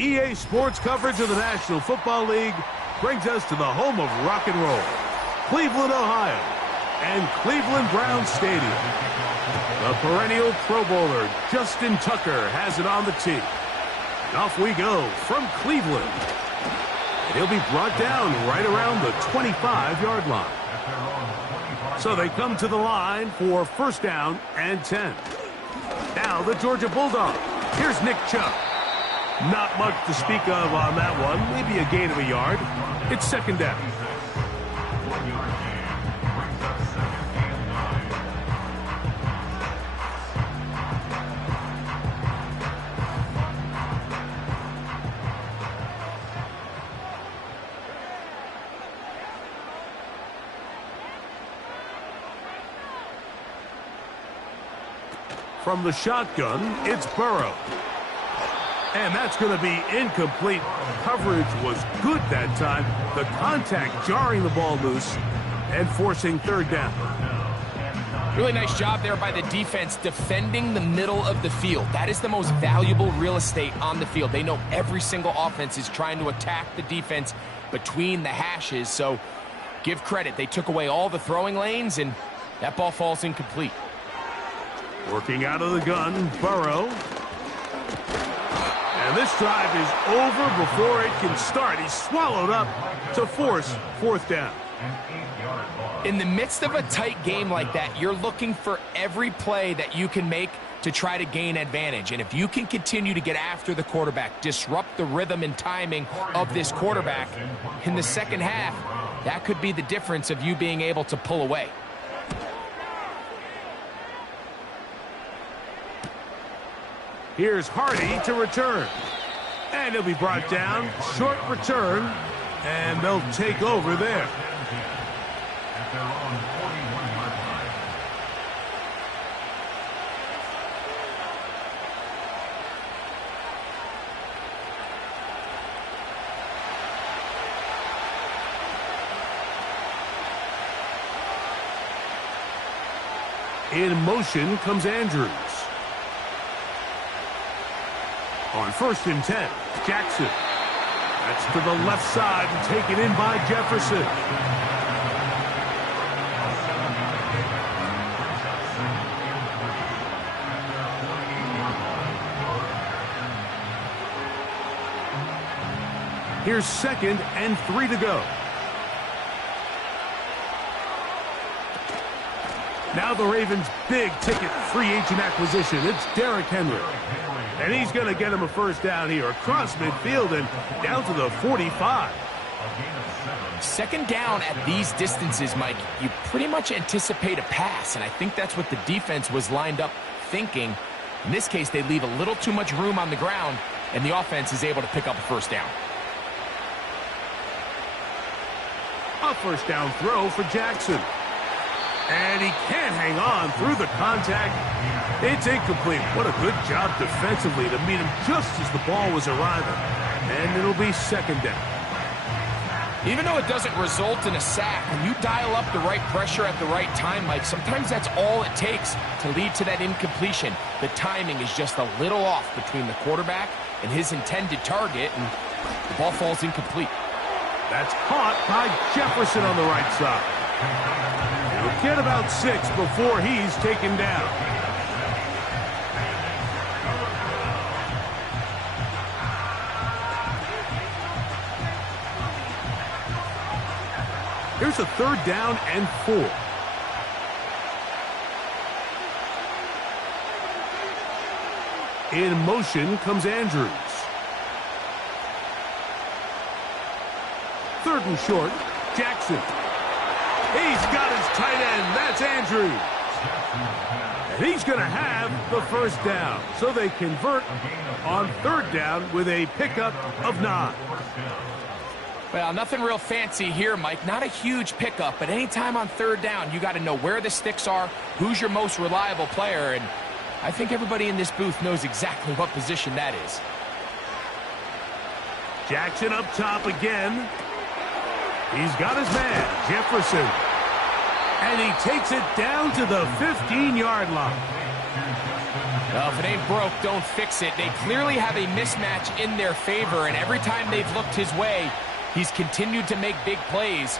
EA Sports coverage of the National Football League brings us to the home of rock and roll, Cleveland, Ohio, and Cleveland Browns Stadium. The perennial Pro Bowler, Justin Tucker, has it on the tee. And off we go from Cleveland. And he'll be brought down right around the 25-yard line. So they come to the line for first down and 10. Now the Georgia Bulldog. Here's Nick Chubb. Not much to speak of on that one. Maybe a gain of a yard. It's second down. From the shotgun, it's Burrow. And that's going to be incomplete. Coverage was good that time. The contact jarring the ball loose and forcing third down. Really nice job there by the defense defending the middle of the field. That is the most valuable real estate on the field. They know every single offense is trying to attack the defense between the hashes. So give credit. They took away all the throwing lanes, and that ball falls incomplete. Working out of the gun, Burrow. And this drive is over before it can start. He's swallowed up to force fourth down. In the midst of a tight game like that, you're looking for every play that you can make to try to gain advantage. And if you can continue to get after the quarterback, disrupt the rhythm and timing of this quarterback in the second half, that could be the difference of you being able to pull away. Here's Hardy to return. And he'll be brought down. Short return. And they'll take over there. In motion comes Andrews. On first and 10, Jackson. That's to the left side and taken in by Jefferson. Here's second and 3 to go. Now the Ravens' big-ticket free agent acquisition. It's Derrick Henry. And he's going to get him a first down here across midfield and down to the 45. Second down at these distances, Mike, you pretty much anticipate a pass, and I think that's what the defense was lined up thinking. In this case, they leave a little too much room on the ground, and the offense is able to pick up a first down. A first down throw for Jackson. And he can't hang on through the contact. It's incomplete. What a good job defensively to meet him just as the ball was arriving. And it'll be second down. Even though it doesn't result in a sack, when you dial up the right pressure at the right time, Mike, sometimes that's all it takes to lead to that incompletion. The timing is just a little off between the quarterback and his intended target, and the ball falls incomplete. That's caught by Jefferson on the right side. He'll get about 6 before he's taken down. Here's a 3rd down and 4. In motion comes Andrews. 3rd and short, Jackson. He's got his tight end. That's Andrews. And he's going to have the 1st down. So they convert on 3rd down with a pickup of 9. Well, nothing real fancy here, Mike. Not a huge pickup, but anytime on 3rd down, you got to know where the sticks are, who's your most reliable player, and I think everybody in this booth knows exactly what position that is. Jackson up top again. He's got his man, Jefferson. And he takes it down to the 15-yard line. Well, if it ain't broke, don't fix it. They clearly have a mismatch in their favor, and every time they've looked his way, he's continued to make big plays.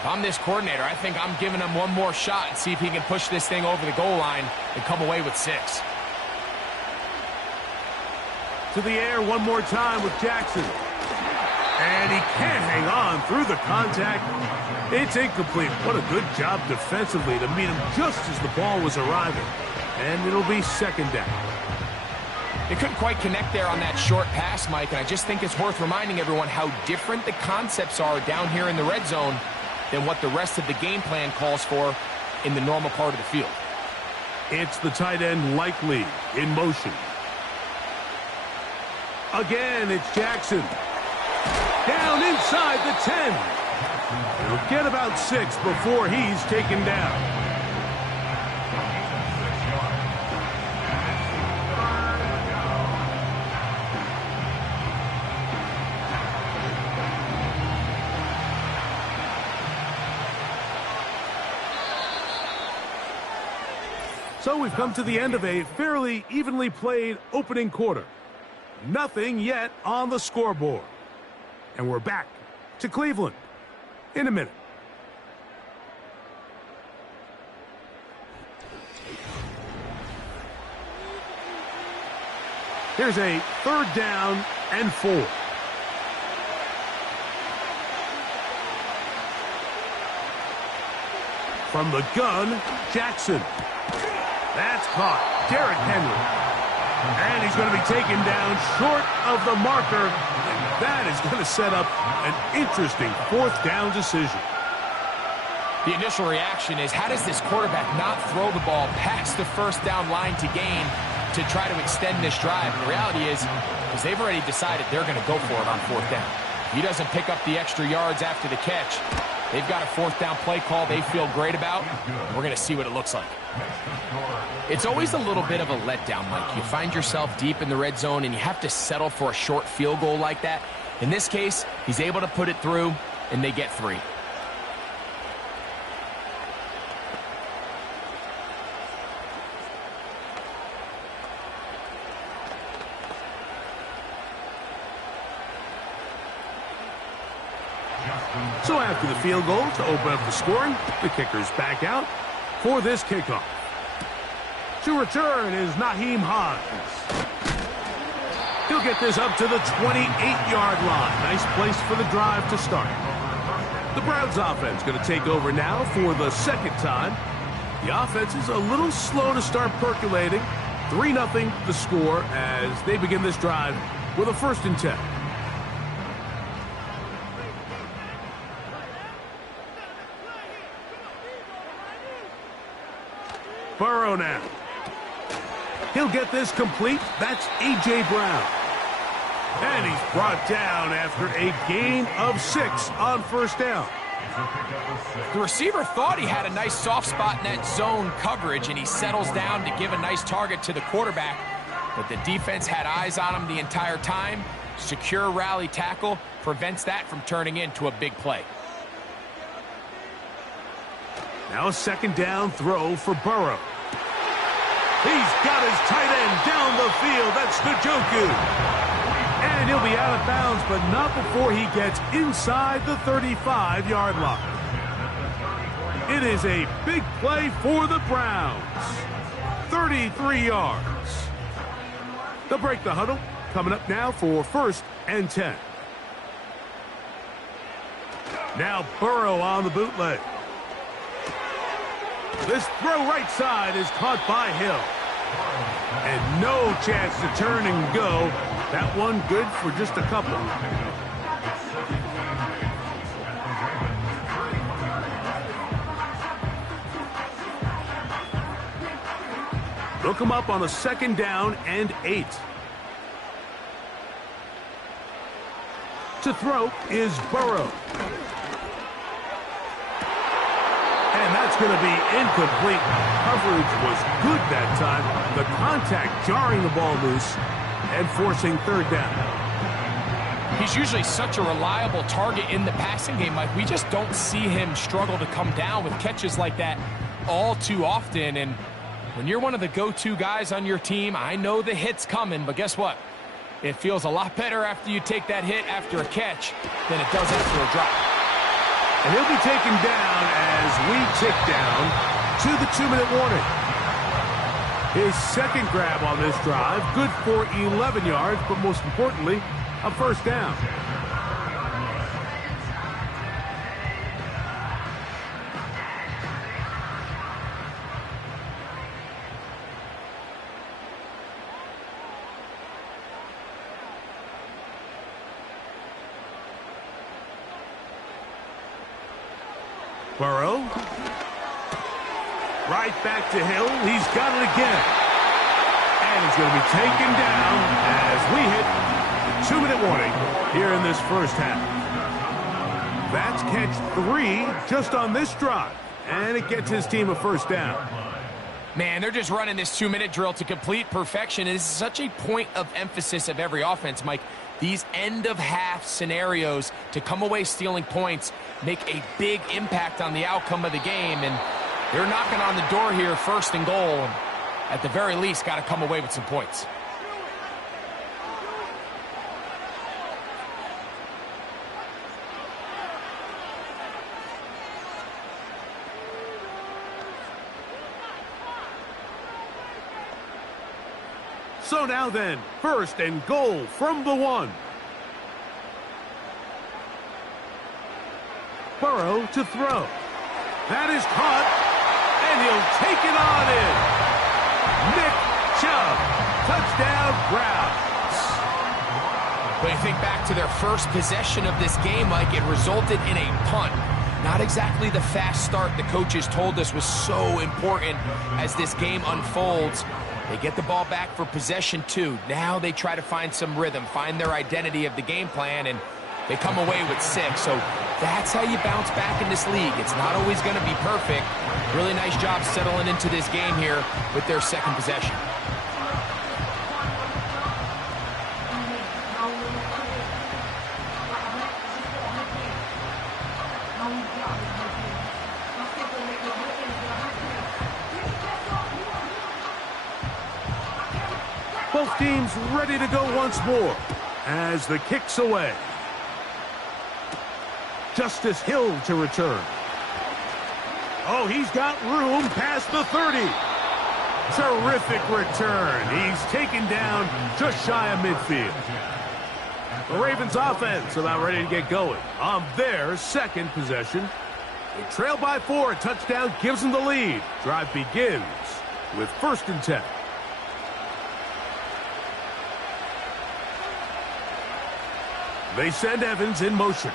If I'm this coordinator, I think I'm giving him one more shot and see if he can push this thing over the goal line and come away with 6. To the air one more time with Jackson. And he can't hang on through the contact. It's incomplete. What a good job defensively to meet him just as the ball was arriving. And it'll be 2nd down. They couldn't quite connect there on that short pass, Mike, and I just think it's worth reminding everyone how different the concepts are down here in the red zone than what the rest of the game plan calls for in the normal part of the field. It's the tight end Likely in motion. Again, it's Jackson. Down inside the 10. He'll get about 6 before he's taken down. So we've come to the end of a fairly evenly played opening quarter. Nothing yet on the scoreboard. And we're back to Cleveland in a minute. Here's a 3rd down and 4. From the gun, Jackson. That's caught. Derrick Henry. And he's going to be taken down short of the marker. And that is going to set up an interesting 4th down decision. The initial reaction is, how does this quarterback not throw the ball past the 1st down line to gain to try to extend this drive? The reality is they've already decided they're going to go for it on 4th down. If he doesn't pick up the extra yards after the catch, they've got a 4th down play call they feel great about. We're going to see what it looks like. It's always a little bit of a letdown, Mike. You find yourself deep in the red zone and you have to settle for a short field goal like that. In this case, he's able to put it through, and they get 3. So after the field goal to open up the scoring, the kicker's back out for this kickoff. To return is Nyheim Hines. He'll get this up to the 28-yard line. Nice place for the drive to start. The Browns offense going to take over now for the 2nd time. The offense is a little slow to start percolating. 3-0 the score as they begin this drive with a 1st and 10. Burrow now. He'll get this complete. That's A.J. Brown. And he's brought down after a gain of 6 on 1st down. The receiver thought he had a nice soft spot in that zone coverage, and he settles down to give a nice target to the quarterback. But the defense had eyes on him the entire time, Secure rally tackle prevents that from turning into a big play. Now a second down throw for Burrow. He's got his tight end down the field. That's Njoku. And he'll be out of bounds, but not before he gets inside the 35-yard line. It is a big play for the Browns. 33 yards. They'll break the huddle. Coming up now for 1st and 10. Now Burrow on the bootleg. This throw right side is caught by Hill. And no chance to turn and go. That one good for just a couple. Look him up on a 2nd down and 8. To throw is Burrow. And that's going to be incomplete. Coverage was good that time. The contact jarring the ball loose and forcing 3rd down. He's usually such a reliable target in the passing game, Mike. We just don't see him struggle to come down with catches like that all too often. And when you're one of the go-to guys on your team, I know the hit's coming, but guess what? It feels a lot better after you take that hit after a catch than it does after a drop. And he'll be taken down as we tick down to the 2-minute warning. His 2nd grab on this drive, good for 11 yards, but most importantly, a 1st down. Burrow. Right back to Hill. He's got it again. And he's going to be taken down as we hit the 2-minute warning here in this 1st half. That's catch 3 just on this drive. And it gets his team a 1st down. Man, they're just running this 2-minute drill to complete perfection. It is such a point of emphasis of every offense, Mike. These end-of-half scenarios to come away stealing points make a big impact on the outcome of the game. And they're knocking on the door here, 1st and goal. And at the very least, got to come away with some points. So now then, 1st and goal from the 1. Burrow to throw. That is caught, and he'll take it on in. Nick Chubb, touchdown Browns. When you think back to their first possession of this game, Mike, it resulted in a punt. Not exactly the fast start the coaches told us was so important as this game unfolds. They get the ball back for possession 2. Now they try to find some rhythm, find their identity of the game plan, and they come away with 6. So that's how you bounce back in this league. It's not always going to be perfect. Really nice job settling into this game here with their 2nd possession. Both teams ready to go once more as the kick's away. Justice Hill to return. Oh, he's got room past the 30. Terrific return. He's taken down just shy of midfield. The Ravens offense about ready to get going on their 2nd possession. They trail by 4. A touchdown gives them the lead. Drive begins with 1st and 10. They send Evans in motion.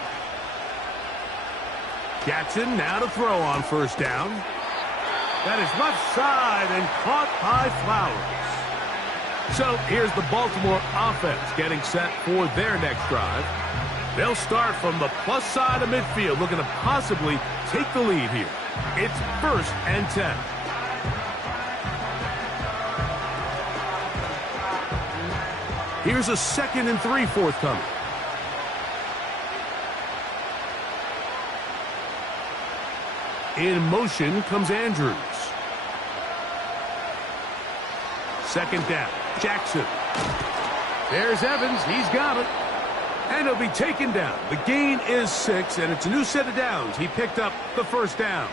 Jackson now to throw on 1st down. That is left side and caught by Flowers. So here's the Baltimore offense getting set for their next drive. They'll start from the plus side of midfield, looking to possibly take the lead here. It's 1st and 10. Here's a 2nd and 3 forthcoming. In motion comes Andrews. 2nd down. Jackson. There's Evans. He's got it. And he'll be taken down. The gain is 6, and it's a new set of downs. He picked up the 1st down.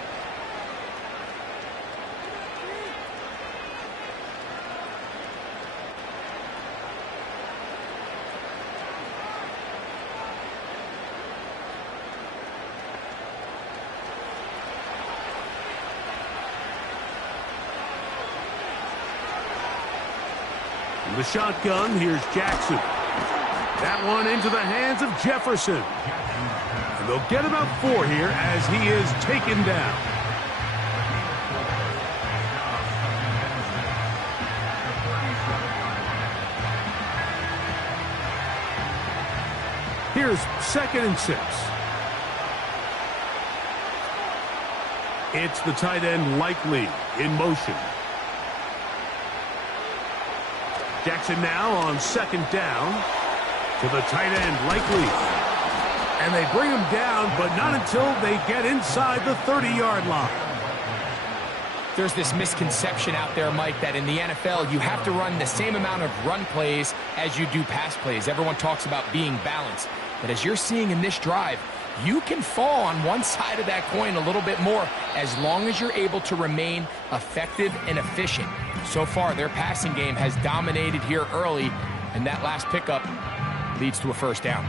The shotgun, here's Jackson. That one into the hands of Jefferson. And they'll get about 4 here as he is taken down. Here's 2nd and 6. It's the tight end Likely in motion. Jackson now on 2nd down to the tight end Likely. And they bring him down, but not until they get inside the 30-yard line. There's this misconception out there, Mike, that in the NFL you have to run the same amount of run plays as you do pass plays. Everyone talks about being balanced. But as you're seeing in this drive, you can fall on one side of that coin a little bit more as long as you're able to remain effective and efficient. So far, their passing game has dominated here early, and that last pickup leads to a 1st down.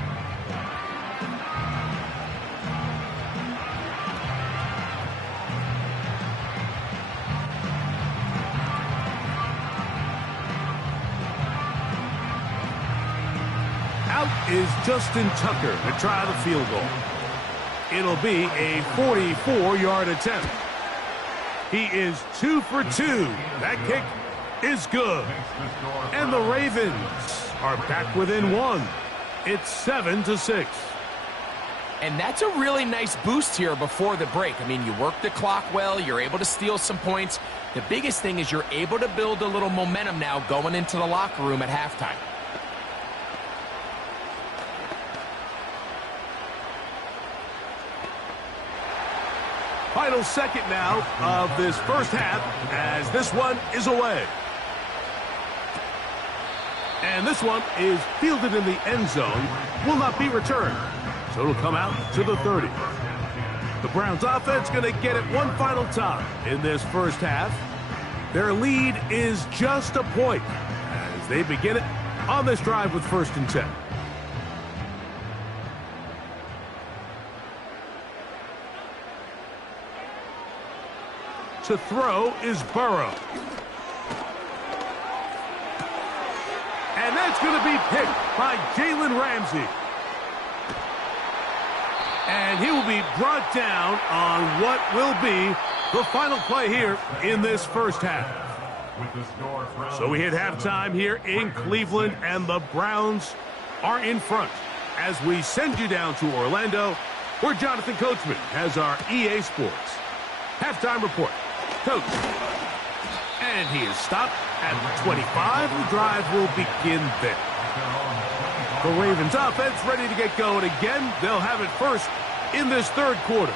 Out is Justin Tucker to try the field goal. It'll be a 44-yard attempt. He is 2 for 2. That kick is good. And the Ravens are back within 1. It's 7-6. And that's a really nice boost here before the break. I mean, you work the clock well. You're able to steal some points. The biggest thing is you're able to build a little momentum now going into the locker room at halftime. Final 2nd now of this 1st half as this one is away. And this one is fielded in the end zone, will not be returned. So it'll come out to the 30. The Browns offense going to get it one final time in this 1st half. Their lead is just a point as they begin it on this drive with 1st and 10. To throw is Burrow. And that's going to be picked by Jalen Ramsey. And he will be brought down on what will be the final play here in this 1st half. So we hit halftime here in Cleveland, and the Browns are in front as we send you down to Orlando, where Jonathan Coachman has our EA Sports halftime report. Coach. And he is stopped at the 25. The drive will begin there. The Ravens offense ready to get going again. They'll have it first in this 3rd quarter.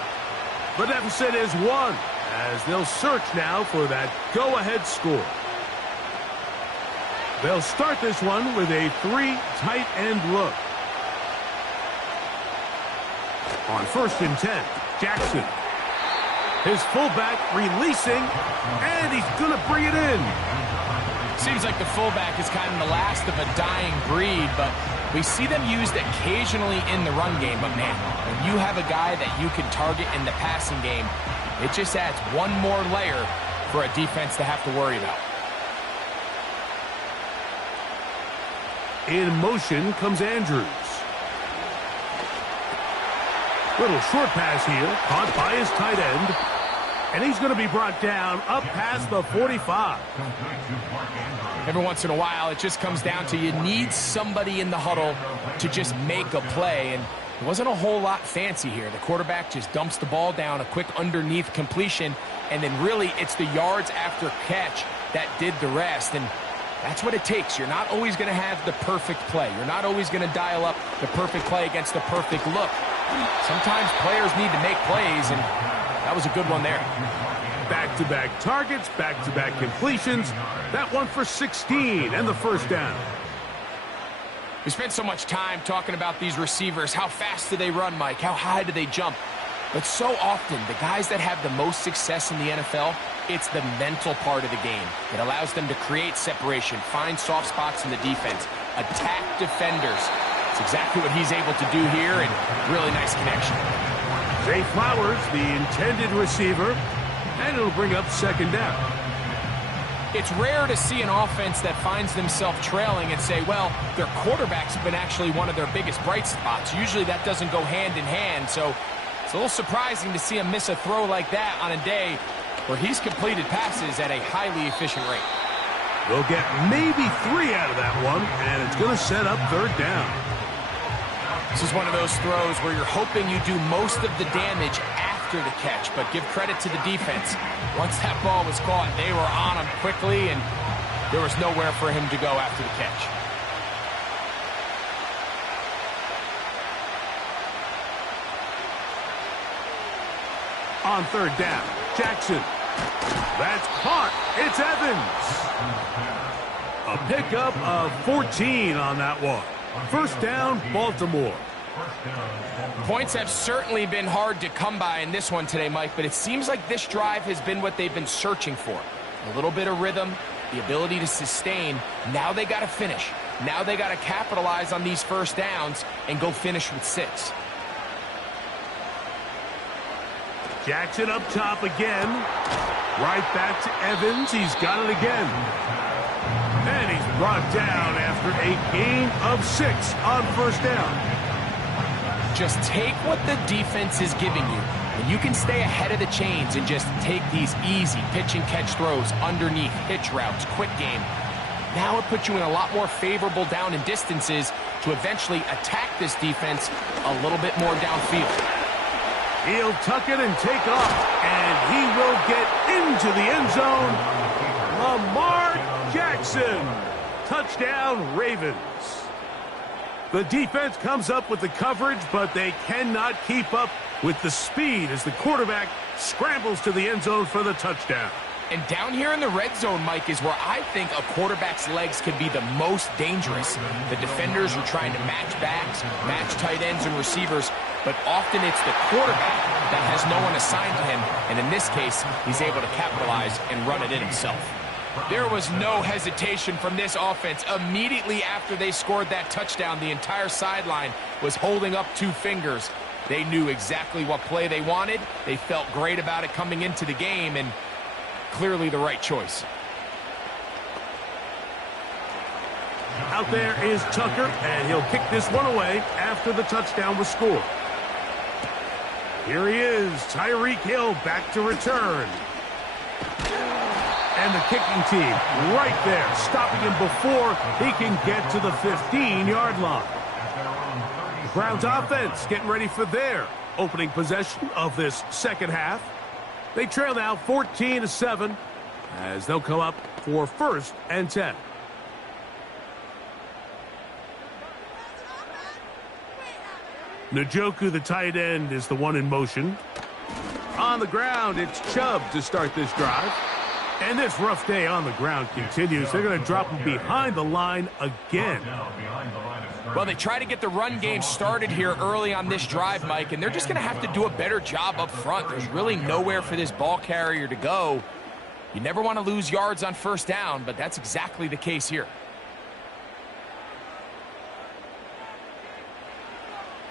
The deficit is 1 as they'll search now for that go-ahead score. They'll start this one with a 3 tight end look. On 1st and 10, Jackson. His fullback releasing, and he's going to bring it in. Seems like the fullback is kind of the last of a dying breed, but we see them used occasionally in the run game. But, man, when you have a guy that you can target in the passing game, it just adds one more layer for a defense to have to worry about. In motion comes Andrews. Little short pass here, caught by his tight end. And he's going to be brought down up past the 45. Every once in a while, it just comes down to you need somebody in the huddle to just make a play. And it wasn't a whole lot fancy here. The quarterback just dumps the ball down, a quick underneath completion, and then really it's the yards after catch that did the rest. And That's what it takes. You're not always going to have the perfect play. You're not always going to dial up the perfect play against the perfect look. Sometimes players need to make plays, and that was a good one there. Back-to-back targets, back-to-back completions. That one for 16 and the first down. We spent so much time talking about these receivers. How fast do they run, Mike? How high do they jump? But so often, the guys that have the most success in the NFL, it's the mental part of the game. It allows them to create separation, find soft spots in the defense, attack defenders. It's exactly what he's able to do here, and really nice connection. Zay Flowers, the intended receiver, and it'll bring up second down. It's rare to see an offense that finds themselves trailing and say, well, their quarterback's been actually one of their biggest bright spots. Usually that doesn't go hand in hand, so it's a little surprising to see him miss a throw like that on a day where he's completed passes at a highly efficient rate. They'll get maybe 3 out of that one, and it's going to set up third down. This is one of those throws where you're hoping you do most of the damage after the catch, but give credit to the defense. Once that ball was caught, they were on him quickly, and there was nowhere for him to go after the catch. On third down, Jackson. That's caught. It's Evans. A pickup of 14 on that one. First down, Baltimore. Points have certainly been hard to come by in this one today, Mike, but it seems like this drive has been what they've been searching for. A little bit of rhythm, the ability to sustain. Now they got to finish. Now they got to capitalize on these first downs and go finish with 6. Jackson up top again. Right back to Evans. He's got it again. And he's brought down after a gain of 6 on first down. Just take what the defense is giving you, and you can stay ahead of the chains and just take these easy pitch and catch throws underneath, hitch routes, quick game. Now it puts you in a lot more favorable down and distances to eventually attack this defense a little bit more downfield. He'll tuck it and take off, and he will get into the end zone. Lamar Jackson. Touchdown, Ravens. The defense comes up with the coverage, but they cannot keep up with the speed as the quarterback scrambles to the end zone for the touchdown. And down here in the red zone, Mike, is where I think a quarterback's legs can be the most dangerous. The defenders are trying to match backs, match tight ends and receivers, but often it's the quarterback that has no one assigned to him, and in this case, he's able to capitalize and run it in himself. There was no hesitation from this offense. Immediately after they scored that touchdown, the entire sideline was holding up 2 fingers. They knew exactly what play they wanted. They felt great about it coming into the game, and clearly the right choice. Out there is Tucker, and he'll kick this one away after the touchdown was scored. Here he is, Tyreek Hill back to return. And the kicking team right there, stopping him before he can get to the 15-yard line. The Browns offense getting ready for their opening possession of this second half. They trail now 14-7 as they'll come up for 1st and 10. Njoku, the tight end, is the one in motion. On the ground, it's Chubb to start this drive. And this rough day on the ground continues. They're going to drop him behind the line again. Well, they try to get the run game started here early on this drive, Mike, and they're just going to have to do a better job up front. There's really nowhere for this ball carrier to go. You never want to lose yards on first down, but that's exactly the case here.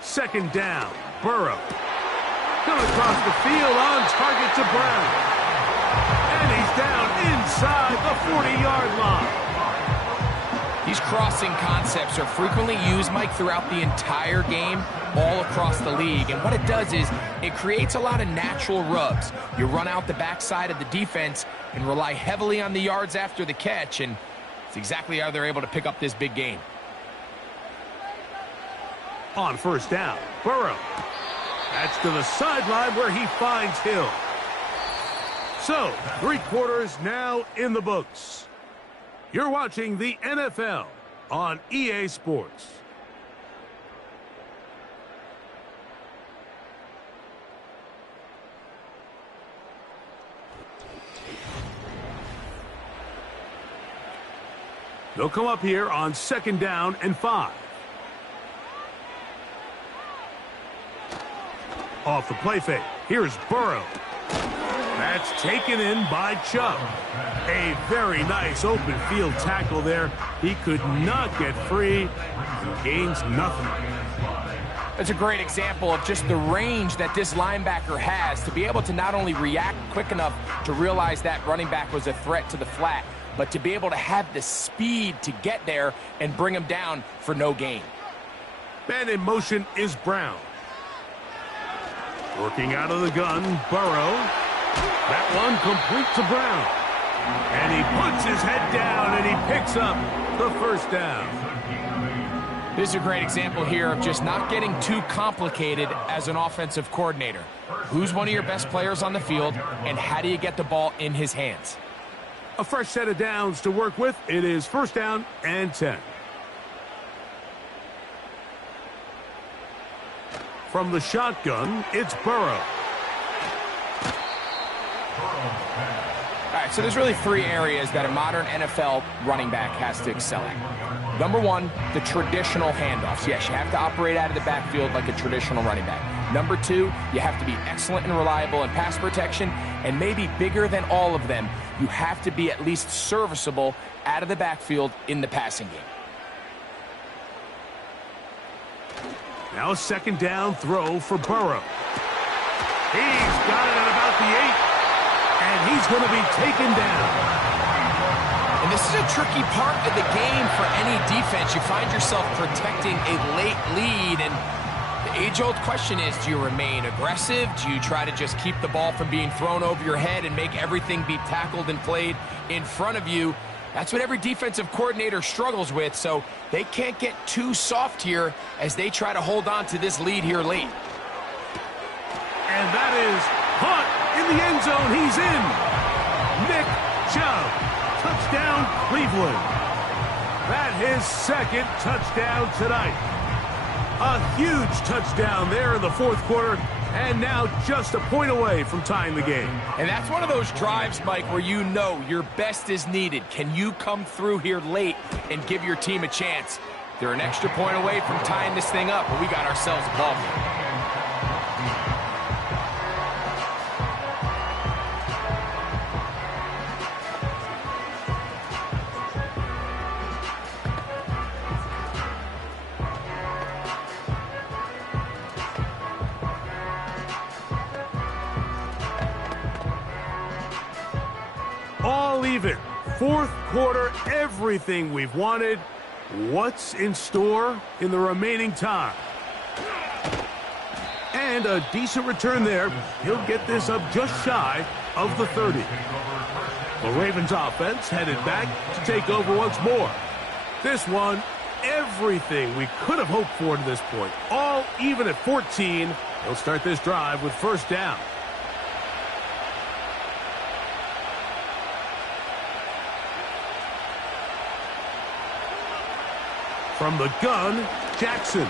Second down, Burrow. Coming across the field on target to Brown. And he's down inside the 40-yard line. These crossing concepts are frequently used, Mike, throughout the entire game, all across the league. And what it does is it creates a lot of natural rubs. You run out the backside of the defense and rely heavily on the yards after the catch, and it's exactly how they're able to pick up this big gain. On first down, Burrow. That's to the sideline where he finds Hill. So, 3 quarters now in the books. You're watching the NFL on EA Sports. They'll come up here on 2nd down and 5. Off the play fake. Here's Burrow. That's taken in by Chubb. A very nice open field tackle there. He could not get free and gains nothing. That's a great example of just the range that this linebacker has to be able to not only react quick enough to realize that running back was a threat to the flat, but to be able to have the speed to get there and bring him down for no gain. Man in motion is Brown. Working out of the gun, Burrow. That one complete to Brown. And he puts his head down and he picks up the first down. This is a great example here of just not getting too complicated as an offensive coordinator. Who's one of your best players on the field, and how do you get the ball in his hands? A fresh set of downs to work with. It is 1st down and 10. From the shotgun, it's Burrow. All right, so there's really 3 areas that a modern NFL running back has to excel at. Number 1, the traditional handoffs. Yes, you have to operate out of the backfield like a traditional running back. Number 2, you have to be excellent and reliable in pass protection, and maybe bigger than all of them, you have to be at least serviceable out of the backfield in the passing game. Now a 2nd down throw for Burrow. He's got it at about the 8, and he's going to be taken down. And this is a tricky part of the game for any defense. You find yourself protecting a late lead, and the age-old question is, do you remain aggressive? Do you try to just keep the ball from being thrown over your head and make everything be tackled and played in front of you? That's what every defensive coordinator struggles with, so they can't get too soft here as they try to hold on to this lead here late. And that is Hunt in the end zone. He's in. Nick Chubb. Touchdown, Cleveland. That his 2nd touchdown tonight. A huge touchdown there in the 4th quarter, and now just a point away from tying the game. And that's one of those drives, Mike, where you know your best is needed. Can you come through here late and give your team a chance? They're an extra point away from tying this thing up, but we got ourselves a ball game. All even. 4th quarter, everything we've wanted. What's in store in the remaining time? And a decent return there. He'll get this up just shy of the 30. The Ravens offense headed back to take over once more. This one, everything we could have hoped for to this point. All even at 14. He'll start this drive with 1st down. From the gun, Jackson.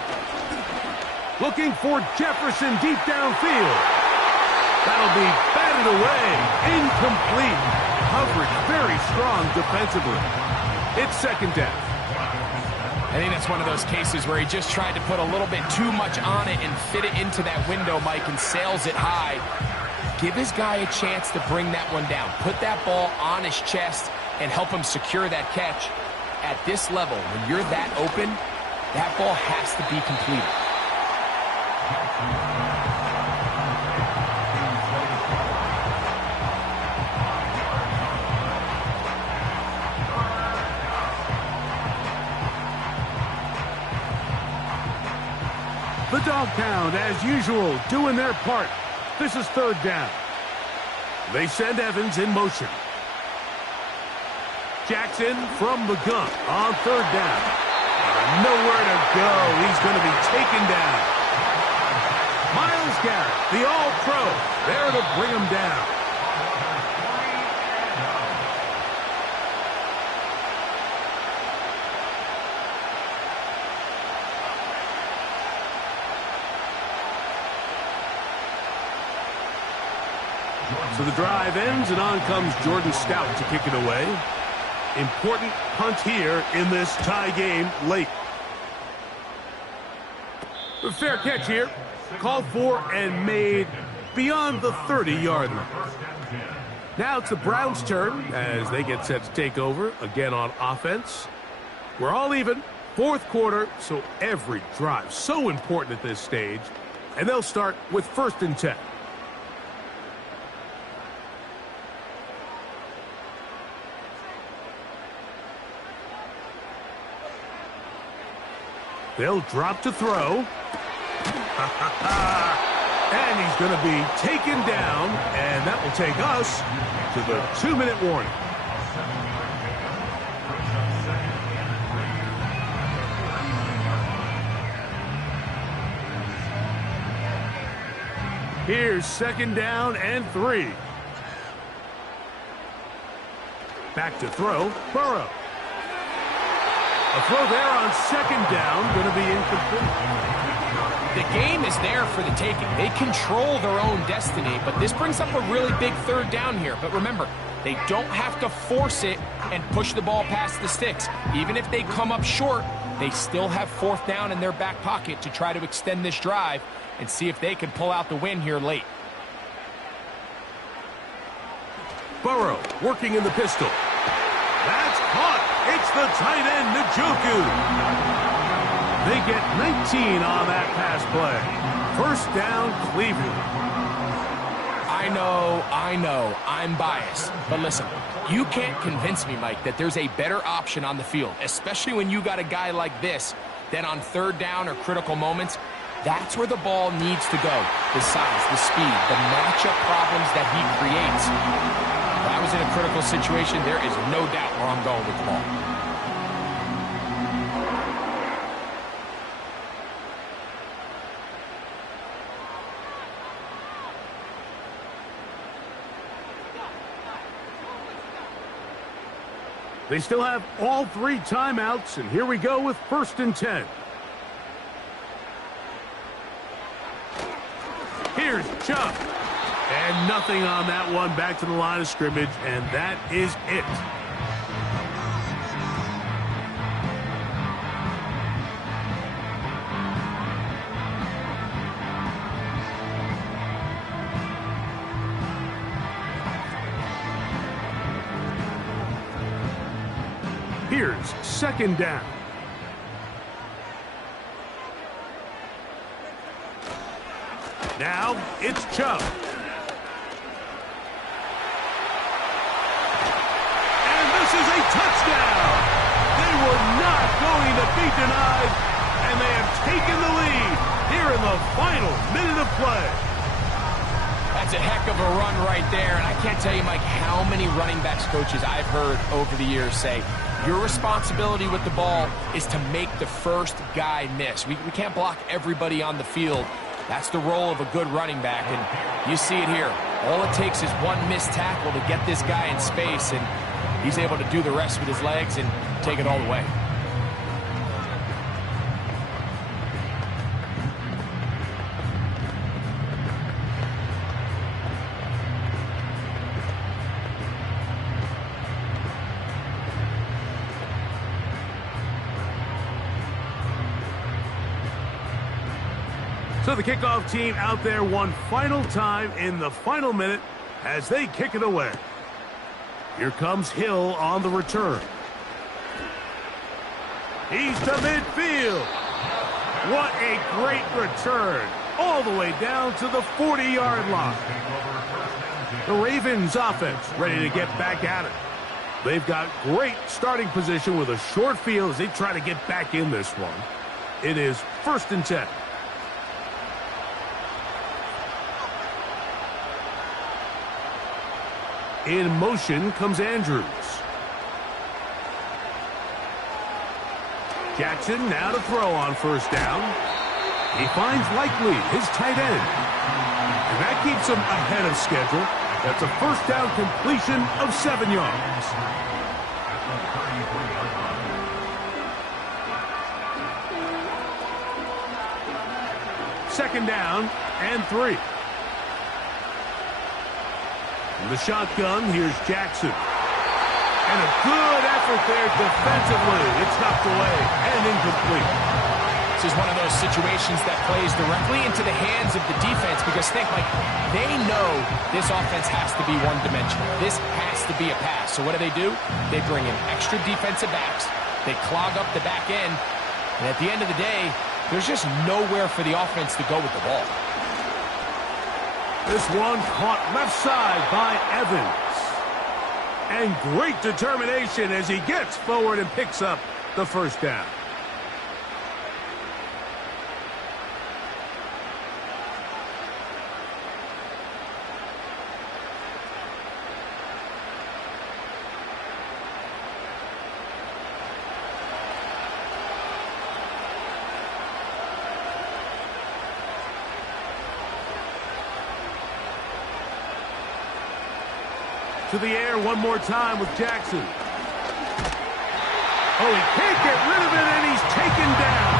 Looking for Jefferson deep downfield. That'll be batted away. Incomplete. Coverage very strong defensively. It's 2nd down. I think that's one of those cases where he just tried to put a little bit too much on it and fit it into that window, Mike, and sails it high. Give his guy a chance to bring that one down. Put that ball on his chest and help him secure that catch. At this level, when you're that open, that ball has to be completed. The dog pound, as usual, doing their part. This is 3rd down. They send Evans in motion. Jackson from the gun on 3rd down. Nowhere to go. He's going to be taken down. Myles Garrett, the All-Pro, there to bring him down. So the drive ends, and on comes Jordan Stout to kick it away. Important punt here in this tie game late. Fair catch here. Called for and made beyond the 30-yard line. Now it's the Browns' turn as they get set to take over again on offense. We're all even. Fourth quarter, so every drive so important at this stage. And they'll start with 1st and 10. They'll drop to throw. And he's going to be taken down, and that will take us to the 2-minute warning. Here's 2nd down and 3. Back to throw, Burrow. A throw there on 2nd down, going to be incomplete. The game is there for the taking. They control their own destiny, but this brings up a really big 3rd down here. But remember, they don't have to force it and push the ball past the sticks. Even if they come up short, they still have 4th down in their back pocket to try to extend this drive and see if they can pull out the win here late. Burrow working in the pistol. That's caught. It's the tight end, Njoku. They get 19 on that pass play. 1st down, Cleveland. I know, I'm biased. But listen, you can't convince me, Mike, that there's a better option on the field, especially when you got a guy like this, that on 3rd down or critical moments, that's where the ball needs to go. The size, the speed, the matchup problems that he creates. If I was in a critical situation, there is no doubt where I'm going with the ball. They still have all 3 timeouts, and here we go with 1st and 10. Here's Chubb. And nothing on that one. Back to the line of scrimmage, and that is it. Here's 2nd down. Now it's Chubb. And this is a touchdown. They were not going to be denied, and they have taken the lead here in the final minute of play. That's a heck of a run right there, and I can't tell you, Mike, how many running backs coaches I've heard over the years say, your responsibility with the ball is to make the first guy miss. We can't block everybody on the field. That's the role of a good running back, and you see it here. All it takes is one missed tackle to get this guy in space, and he's able to do the rest with his legs and take it all the way. So the kickoff team out there one final time in the final minute as they kick it away. Here comes Hill on the return. He's to midfield. What a great return. All the way down to the 40-yard line. The Ravens offense ready to get back at it. They've got great starting position with a short field as they try to get back in this one. It is 1st and 10. In motion comes Andrews. Jackson now to throw on 1st down. He finds Likely, his tight end. And that keeps him ahead of schedule. That's a 1st down completion of 7 yards. Second down and 3. In the shotgun, here's Jackson. And a good effort there defensively. It's knocked away and incomplete. This is one of those situations that plays directly into the hands of the defense because think, like, they know this offense has to be one-dimensional. This has to be a pass. So what do? They bring in extra defensive backs. They clog up the back end. And at the end of the day, there's just nowhere for the offense to go with the ball. This one caught left side by Evans. And great determination as he gets forward and picks up the first down. To the air one more time with Jackson. Oh, he can't get rid of it, and he's taken down.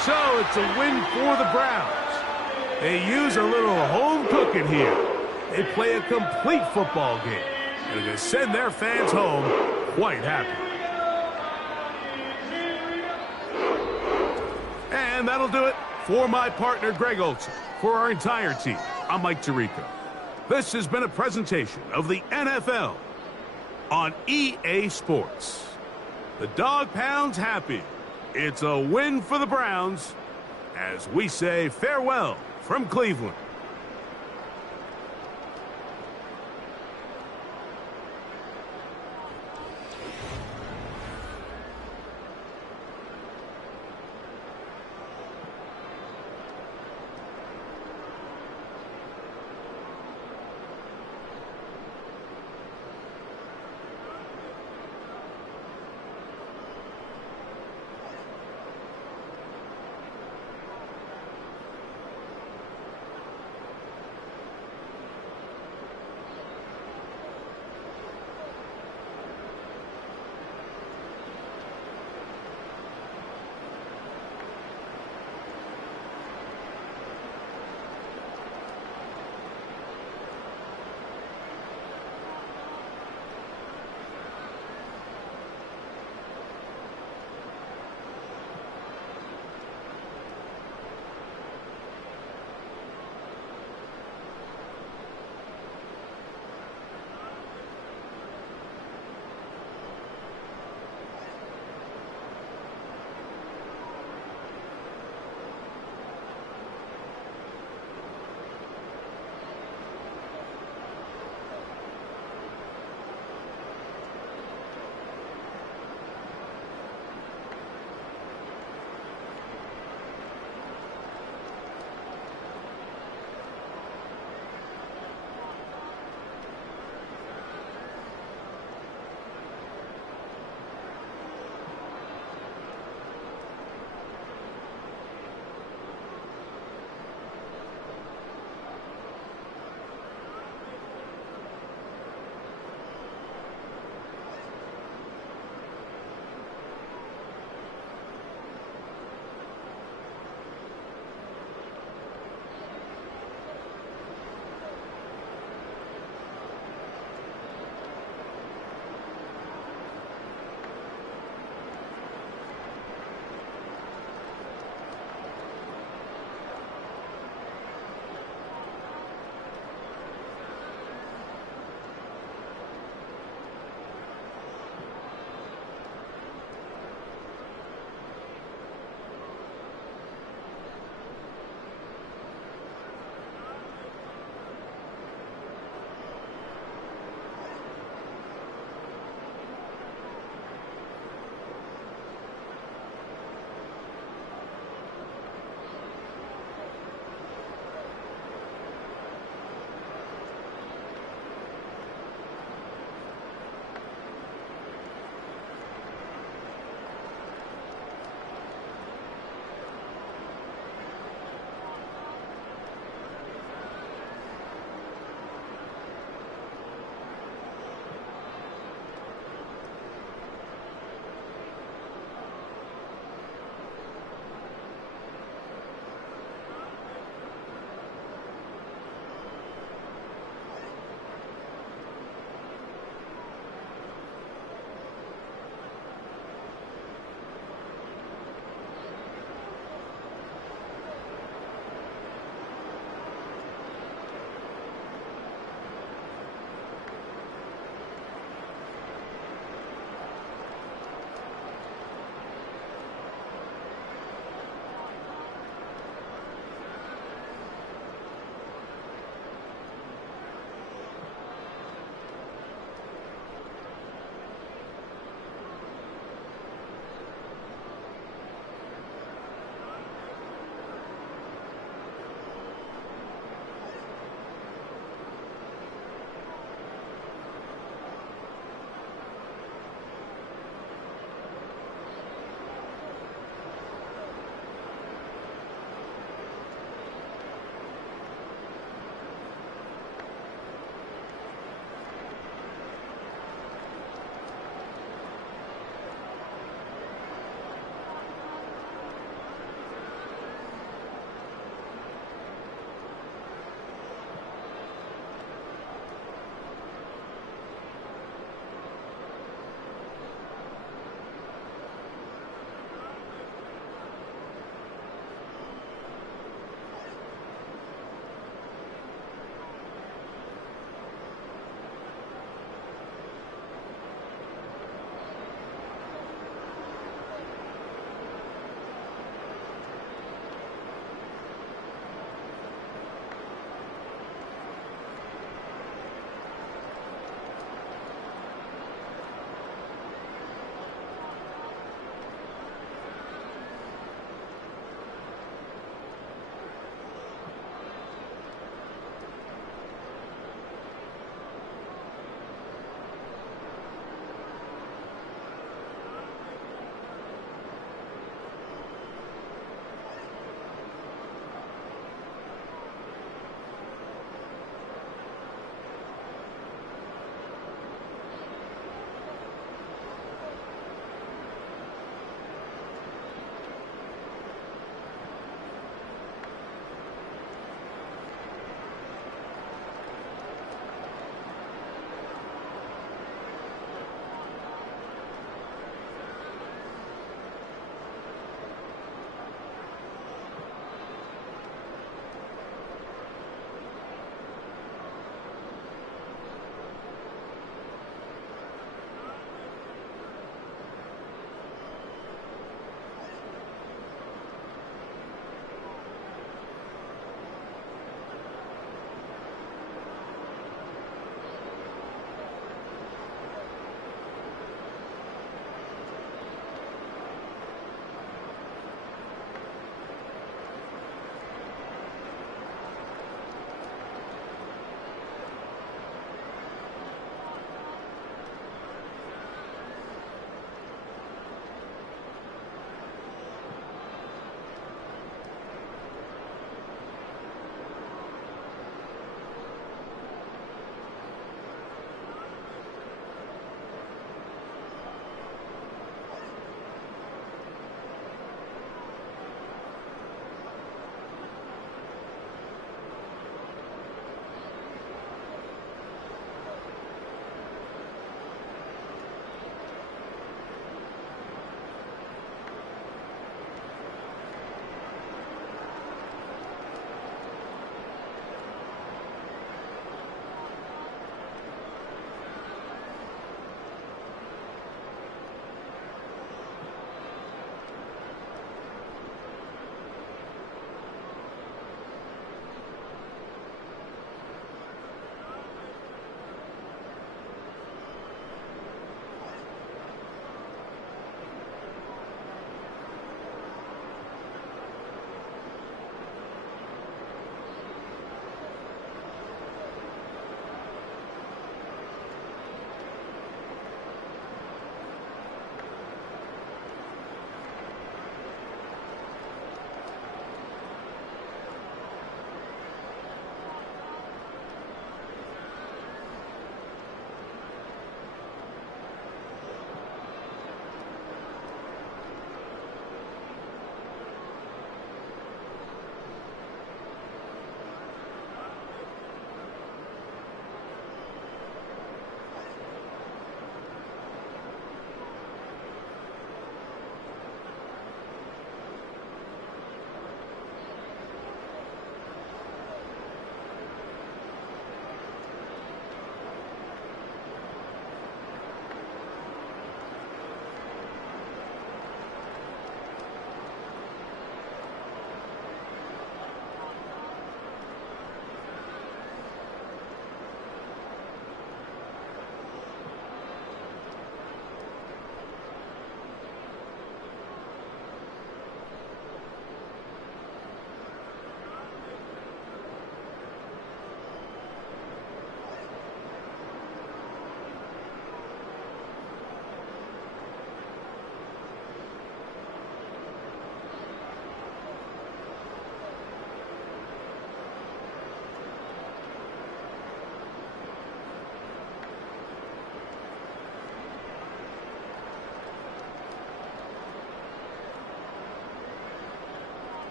So it's a win for the Browns. They use a little home cooking here. They play a complete football game, and they send their fans home quite happy. And that'll do it. For my partner, Greg Olson, for our entire team, I'm Mike Tirico. This has been a presentation of the NFL on EA Sports. The Dog Pound's happy. It's a win for the Browns as we say farewell from Cleveland.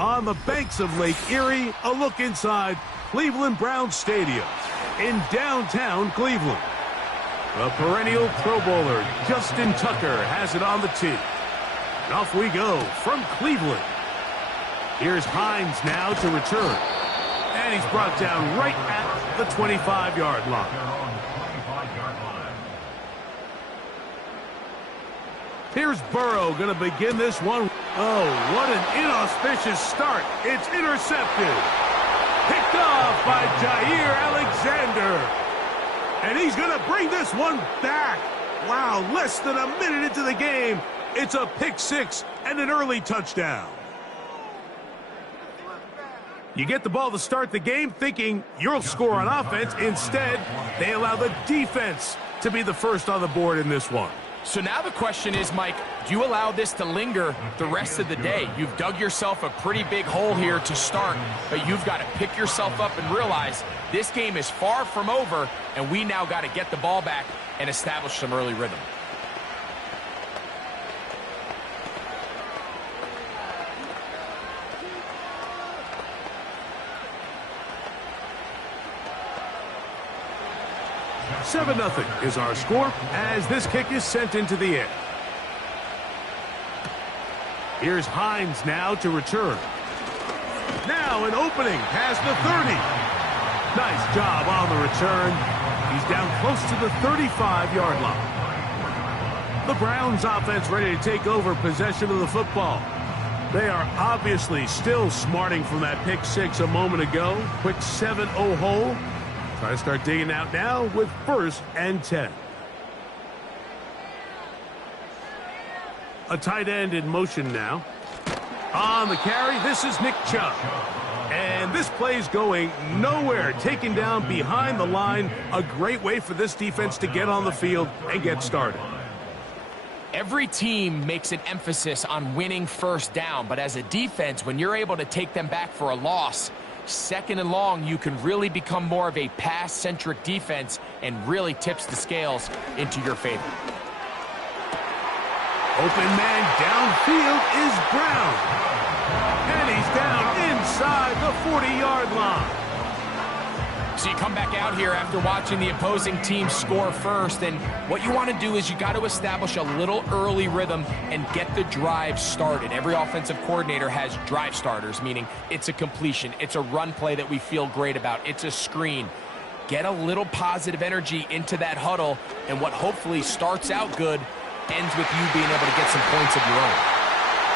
On the banks of Lake Erie, a look inside Cleveland Browns Stadium in downtown Cleveland. The perennial Pro Bowler, Justin Tucker, has it on the tee. And off we go from Cleveland. Here's Hines now to return. And he's brought down right at the 25-yard line. Here's Burrow going to begin this one. Oh, what an inauspicious start. It's intercepted. Picked off by Jair Alexander. And he's going to bring this one back. Wow, less than a minute into the game. It's a pick six and an early touchdown. You get the ball to start the game thinking you'll score on offense. Instead, they allow the defense to be the first on the board in this one. So now the question is, Mike, do you allow this to linger the rest of the day? You've dug yourself a pretty big hole here to start, but you've got to pick yourself up and realize this game is far from over, and we now got to get the ball back and establish some early rhythm. Seven 0 is our score as this kick is sent into the air. Here's Hines now to return. Now an opening past the 30. Nice job on the return. He's down close to the 35-yard line. The Browns offense ready to take over possession of the football. They are obviously still smarting from that pick six a moment ago. Quick 7-0 hole. Try to start digging out now with 1st and 10. A tight end in motion now. On the carry, this is Nick Chubb. And this play's going nowhere. Taken down behind the line. A great way for this defense to get on the field and get started. Every team makes an emphasis on winning first down, but as a defense, when you're able to take them back for a loss, 2nd and long, you can really become more of a pass-centric defense and really tips the scales into your favor. Open man downfield is Brown. And he's down inside the 40-yard line. So you come back out here after watching the opposing team score first, and what you want to do is you got to establish a little early rhythm and get the drive started. Every offensive coordinator has drive starters, meaning it's a completion, it's a run play that we feel great about, it's a screen. Get a little positive energy into that huddle, and what hopefully starts out good ends with you being able to get some points of your own.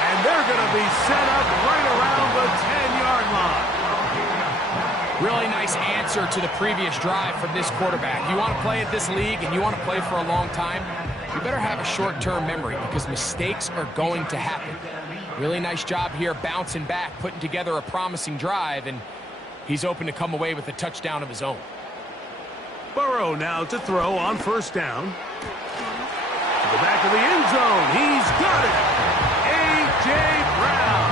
And they're going to be set up right around the 10-yard line. Really nice answer to the previous drive from this quarterback. You want to play at this league and you want to play for a long time, you better have a short-term memory because mistakes are going to happen. Really nice job here bouncing back, putting together a promising drive, and he's open to come away with a touchdown of his own. Burrow now to throw on first down. To the back of the end zone. He's got it. A.J. Brown.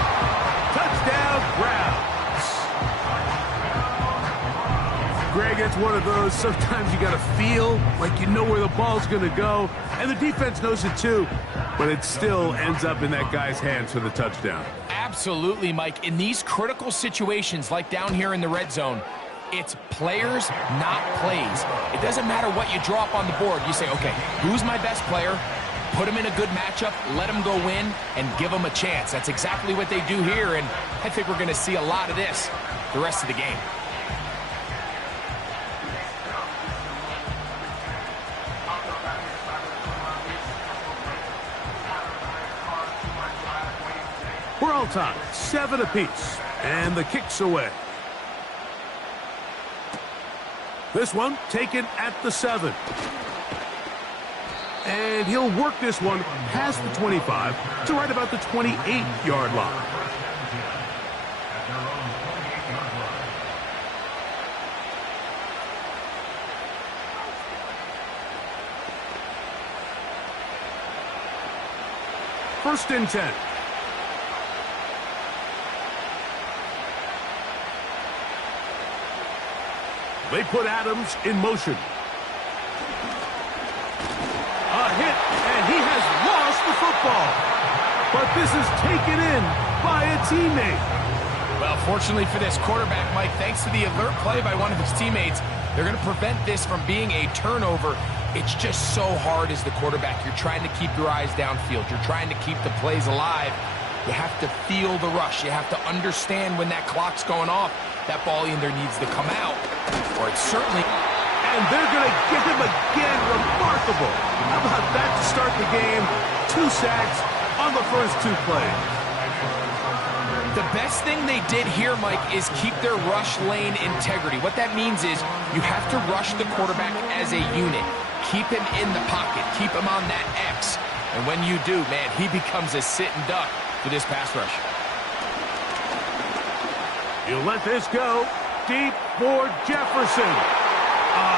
Touchdown, Browns. Greg, it's one of those, sometimes you got to feel like you know where the ball's going to go, and the defense knows it too, but it still ends up in that guy's hands for the touchdown. Absolutely, Mike. In these critical situations, like down here in the red zone, it's players, not plays. It doesn't matter what you draw up on the board. You say, okay, who's my best player? Put him in a good matchup, let him go win, and give him a chance. That's exactly what they do here, and I think we're going to see a lot of this the rest of the game. We're all tied, 7 apiece, and the kick's away. This one taken at the 7. And he'll work this one past the 25 to right about the 28-yard line. First and 10. They put Adams in motion. A hit, and he has lost the football. But this is taken in by a teammate. Well, fortunately for this quarterback, Mike, thanks to the alert play by one of his teammates, they're going to prevent this from being a turnover. It's just so hard as the quarterback. You're trying to keep your eyes downfield. You're trying to keep the plays alive. You have to feel the rush. You have to understand when that clock's going off. That ball either needs to come out, or it's certainly... And they're going to get him again. Remarkable. How about that to start the game? 2 sacks on the first 2 plays. The best thing they did here, Mike, is keep their rush lane integrity. What that means is you have to rush the quarterback as a unit. Keep him in the pocket. Keep him on that X. And when you do, man, he becomes a sit and duck for this pass rush. He'll let this go deep for Jefferson.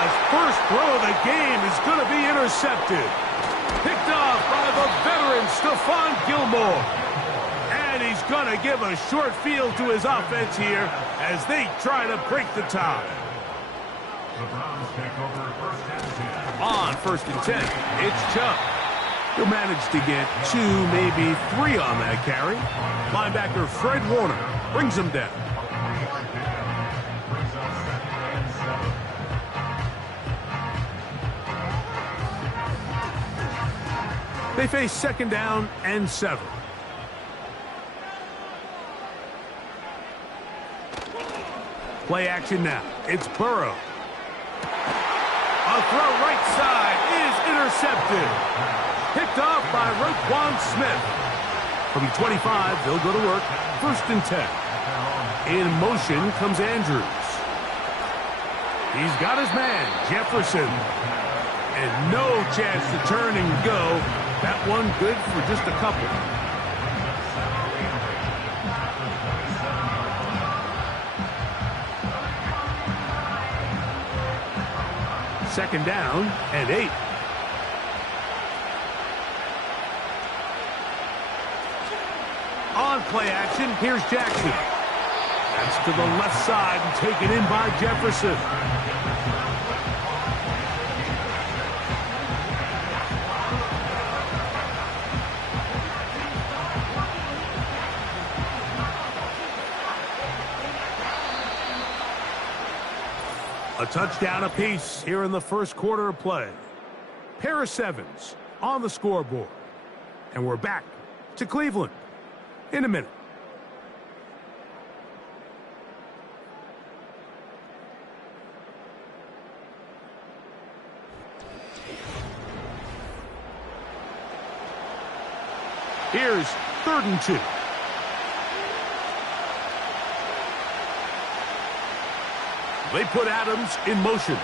His first throw of the game is going to be intercepted. Picked off by the veteran Stephon Gilmore. And he's going to give a short field to his offense here as they try to break the tie. On first and 10, it's Chubb. He'll manage to get 2, maybe 3 on that carry. Linebacker Fred Warner brings him down. They face second down and 7. Play action now. It's Burrow. A throw right side is intercepted. Picked off by Roquan Smith. From the 25, they'll go to work. First and 10. In motion comes Andrews. He's got his man, Jefferson. And no chance to turn and go. That one good for just a couple. Second down and 8. On play action, here's Jackson. That's to the left side and taken in by Jefferson. A touchdown apiece here in the first quarter of play. Pair of 7s on the scoreboard. And we're back to Cleveland in a minute. Here's 3rd and 2. They put Adams in motion.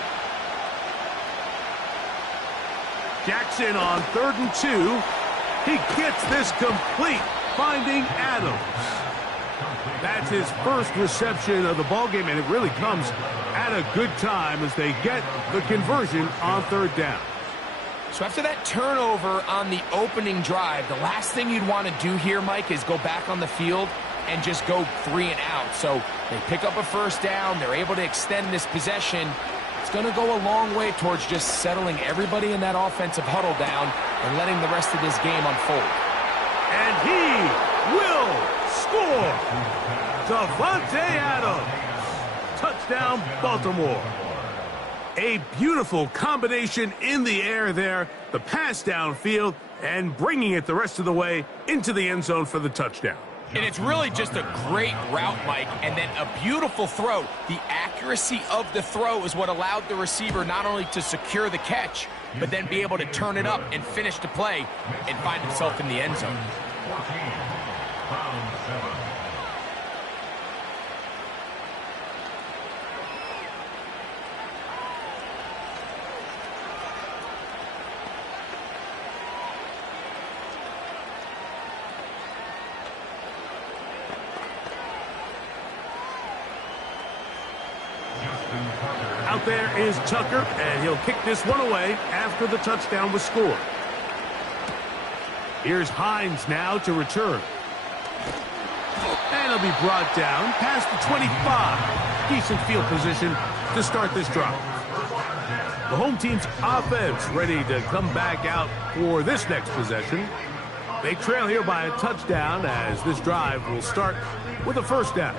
Jackson on 3rd and 2. He gets this complete, finding Adams. That's his first reception of the ballgame, and it really comes at a good time as they get the conversion on 3rd down. So after that turnover on the opening drive, the last thing you'd want to do here, Mike, is go back on the field and just go 3 and out. So they pick up a 1st down. They're able to extend this possession. It's going to go a long way towards just settling everybody in that offensive huddle down and letting the rest of this game unfold. And he will score. Davante Adams. Touchdown, Baltimore. A beautiful combination in the air there. The pass downfield and bringing it the rest of the way into the end zone for the touchdown. And it's really just a great route, Mike, and then a beautiful throw. The accuracy of the throw is what allowed the receiver not only to secure the catch, but then be able to turn it up and finish the play and find himself in the end zone. Out there is Tucker, and he'll kick this one away after the touchdown was scored. Here's Hines now to return. And he'll be brought down past the 25. Decent field position to start this drive. The home team's offense ready to come back out for this next possession. They trail here by a touchdown as this drive will start with a 1st down.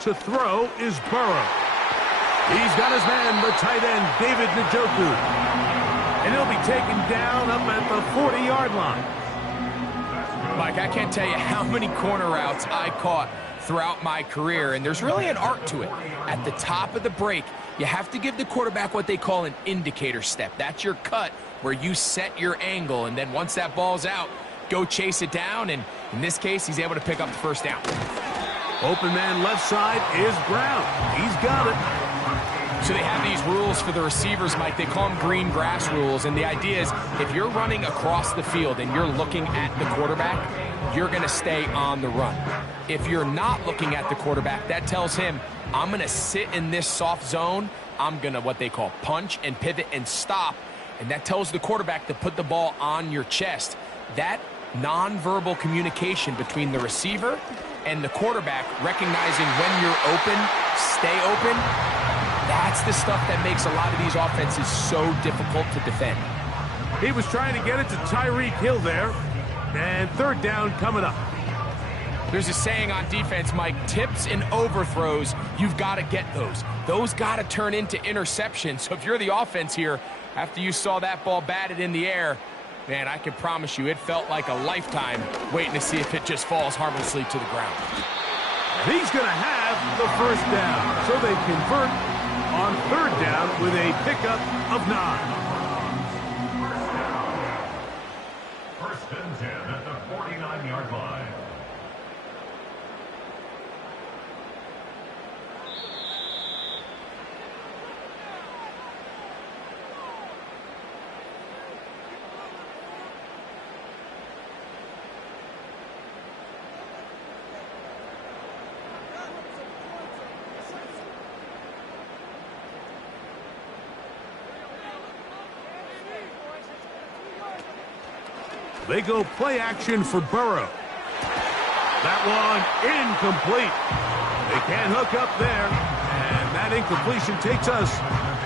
To throw is Burrow. He's got his man, the tight end, David Njoku. And he'll be taken down up at the 40-yard line. Mike, I can't tell you how many corner routes I caught throughout my career, and there's really an art to it. At the top of the break, you have to give the quarterback what they call an indicator step. That's your cut where you set your angle, and then once that ball's out, go chase it down, and in this case, he's able to pick up the 1st down. Open man left side is Brown. He's got it. So they have these rules for the receivers, Mike. They call them green grass rules. And the idea is if you're running across the field and you're looking at the quarterback, you're going to stay on the run. If you're not looking at the quarterback, that tells him, I'm going to sit in this soft zone. I'm going to what they call punch and pivot and stop. And that tells the quarterback to put the ball on your chest. That nonverbal communication between the receiver and the quarterback, recognizing when you're open, stay open, that's the stuff that makes a lot of these offenses so difficult to defend. He was trying to get it to Tyreek Hill there, and 3rd down coming up. There's a saying on defense, Mike, tips and overthrows, you've got to get those. Those got to turn into interceptions. So if you're the offense here, after you saw that ball batted in the air, man, I can promise you it felt like a lifetime waiting to see if it just falls harmlessly to the ground. And he's going to have the 1st down. So they convert on 3rd down with a pickup of 9. 1st and 10 at the 49-yard line. They go play action for Burrow. That one incomplete. They can't hook up there. And that incompletion takes us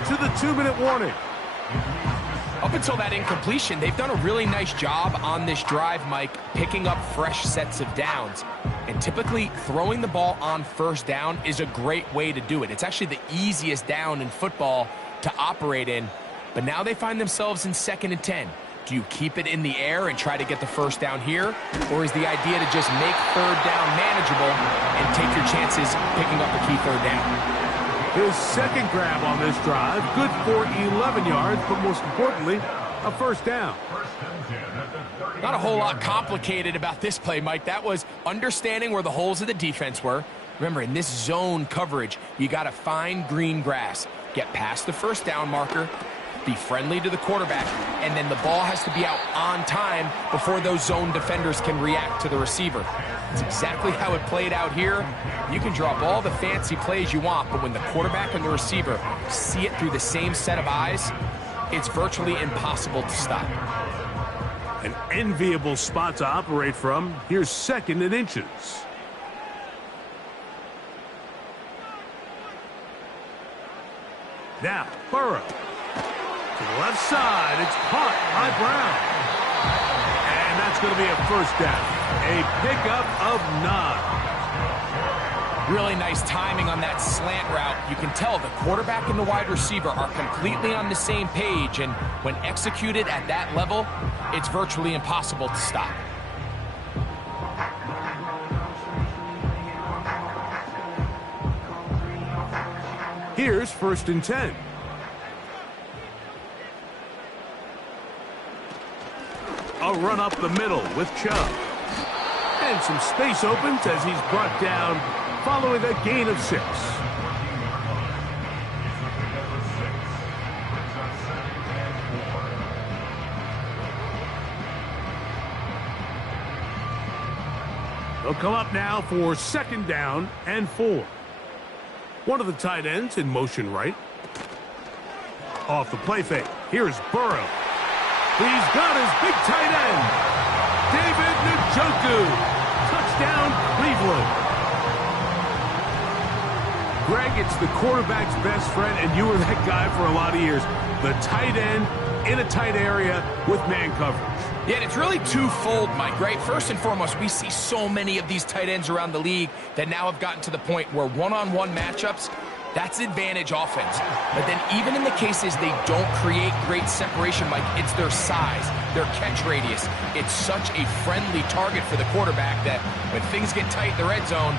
to the 2-minute warning. Up until that incompletion, they've done a really nice job on this drive, Mike, picking up fresh sets of downs. And typically, throwing the ball on 1st down is a great way to do it. It's actually the easiest down in football to operate in. But now they find themselves in 2nd and 10. Do you keep it in the air and try to get the 1st down here? Or is the idea to just make 3rd down manageable and take your chances picking up a key 3rd down? His second grab on this drive, good for 11 yards, but most importantly, a first down. Not a whole lot complicated about this play, Mike. That was understanding where the holes of the defense were. Remember, in this zone coverage, you got to find green grass. Get past the first down marker, be friendly to the quarterback, and then the ball has to be out on time before those zone defenders can react to the receiver. It's exactly how it played out here. You can draw up all the fancy plays you want, but when the quarterback and the receiver see it through the same set of eyes, it's virtually impossible to stop. An enviable spot to operate from. Here's 2nd and inches. Now, Burrow. To the left side, it's caught by Brown. And that's going to be a first down. A pickup of 9. Really nice timing on that slant route. You can tell the quarterback and the wide receiver are completely on the same page, and when executed at that level, it's virtually impossible to stop. Here's 1st and 10. A run up the middle with Chubb. And some space opens as he's brought down following a gain of 6. They'll come up now for 2nd down and 4. One of the tight ends in motion right. Off the play fake. Here's Burrow. He's got his big tight end. David Njoku. Touchdown, Cleveland. Greg, it's the quarterback's best friend, and you were that guy for a lot of years. The tight end in a tight area with man coverage. Yeah, and it's really twofold, Mike, right? First and foremost, we see so many of these tight ends around the league that now have gotten to the point where one-on-one matchups, that's advantage offense. But then even in the cases they don't create great separation, Mike, it's their size, their catch radius. It's such a friendly target for the quarterback that when things get tight in the red zone,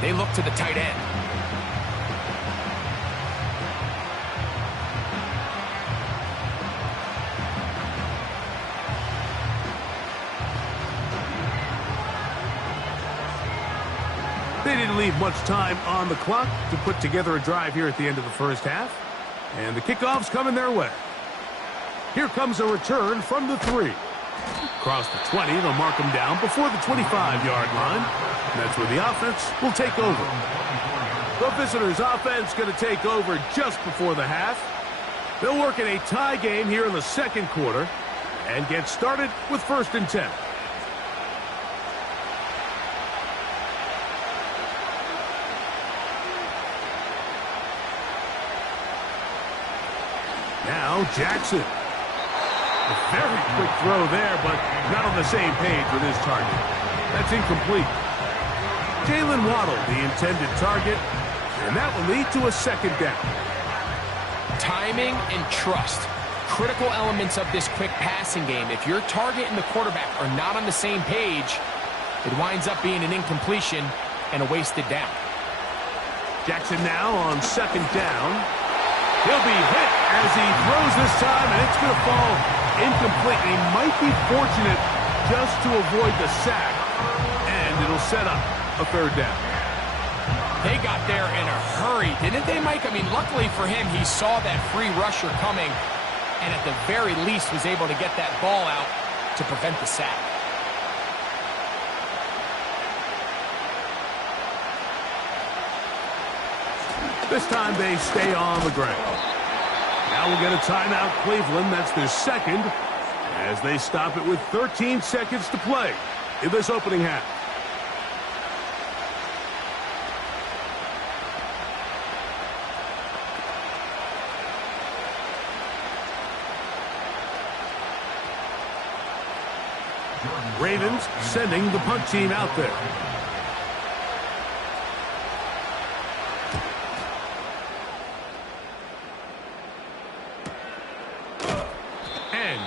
they look to the tight end. They didn't leave much time on the clock to put together a drive here at the end of the first half. And the kickoff's coming their way. Here comes a return from the 3. Across the 20, they'll mark them down before the 25-yard line. And that's where the offense will take over. The visitors' offense going to take over just before the half. They'll work in a tie game here in the 2nd quarter and get started with 1st and 10. Now Jackson. A very quick throw there, but not on the same page with his target. That's incomplete. Jalen Waddle, the intended target, and that will lead to a 2nd down. Timing and trust, critical elements of this quick passing game. If your target and the quarterback are not on the same page, it winds up being an incompletion and a wasted down. Jackson now on 2nd down. He'll be hit as he throws this time, and it's going to fall incomplete. He might be fortunate just to avoid the sack, and it'll set up a 3rd down. They got there in a hurry, didn't they, Mike? I mean, luckily for him, he saw that free rusher coming, and at the very least was able to get that ball out to prevent the sack. This time they stay on the ground. Now we'll get a timeout, Cleveland. That's their 2nd, as they stop it with 13 seconds to play in this opening half. Ravens sending the punt team out there.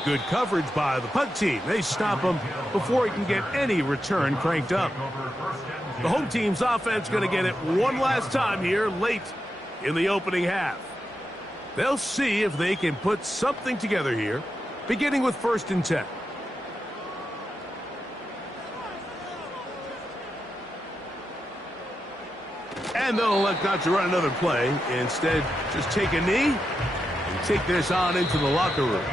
Good coverage by the punt team. They stop him before he can get any return cranked up. The home team's offense going to get it one last time here late in the opening half. They'll see if they can put something together here, beginning with 1st and 10. And they'll elect not to run another play. Instead, just take a knee and take this on into the locker room.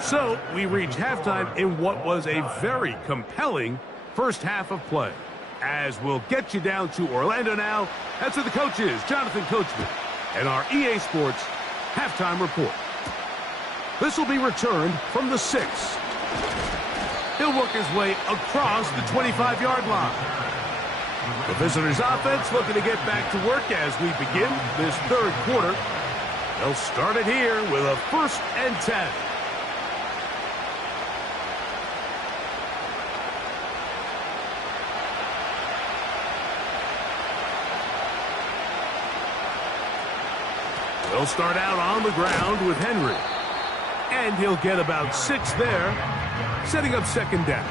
So, we reach halftime in what was a very compelling first half of play. As we'll get you down to Orlando now, that's where the coach is, Jonathan Coachman, and our EA Sports halftime report. This will be returned from the 6. He'll work his way across the 25-yard line. The visitors' offense looking to get back to work as we begin this 3rd quarter. They'll start it here with a 1st and 10. They'll start out on the ground with Henry. And he'll get about 6 there, setting up 2nd down.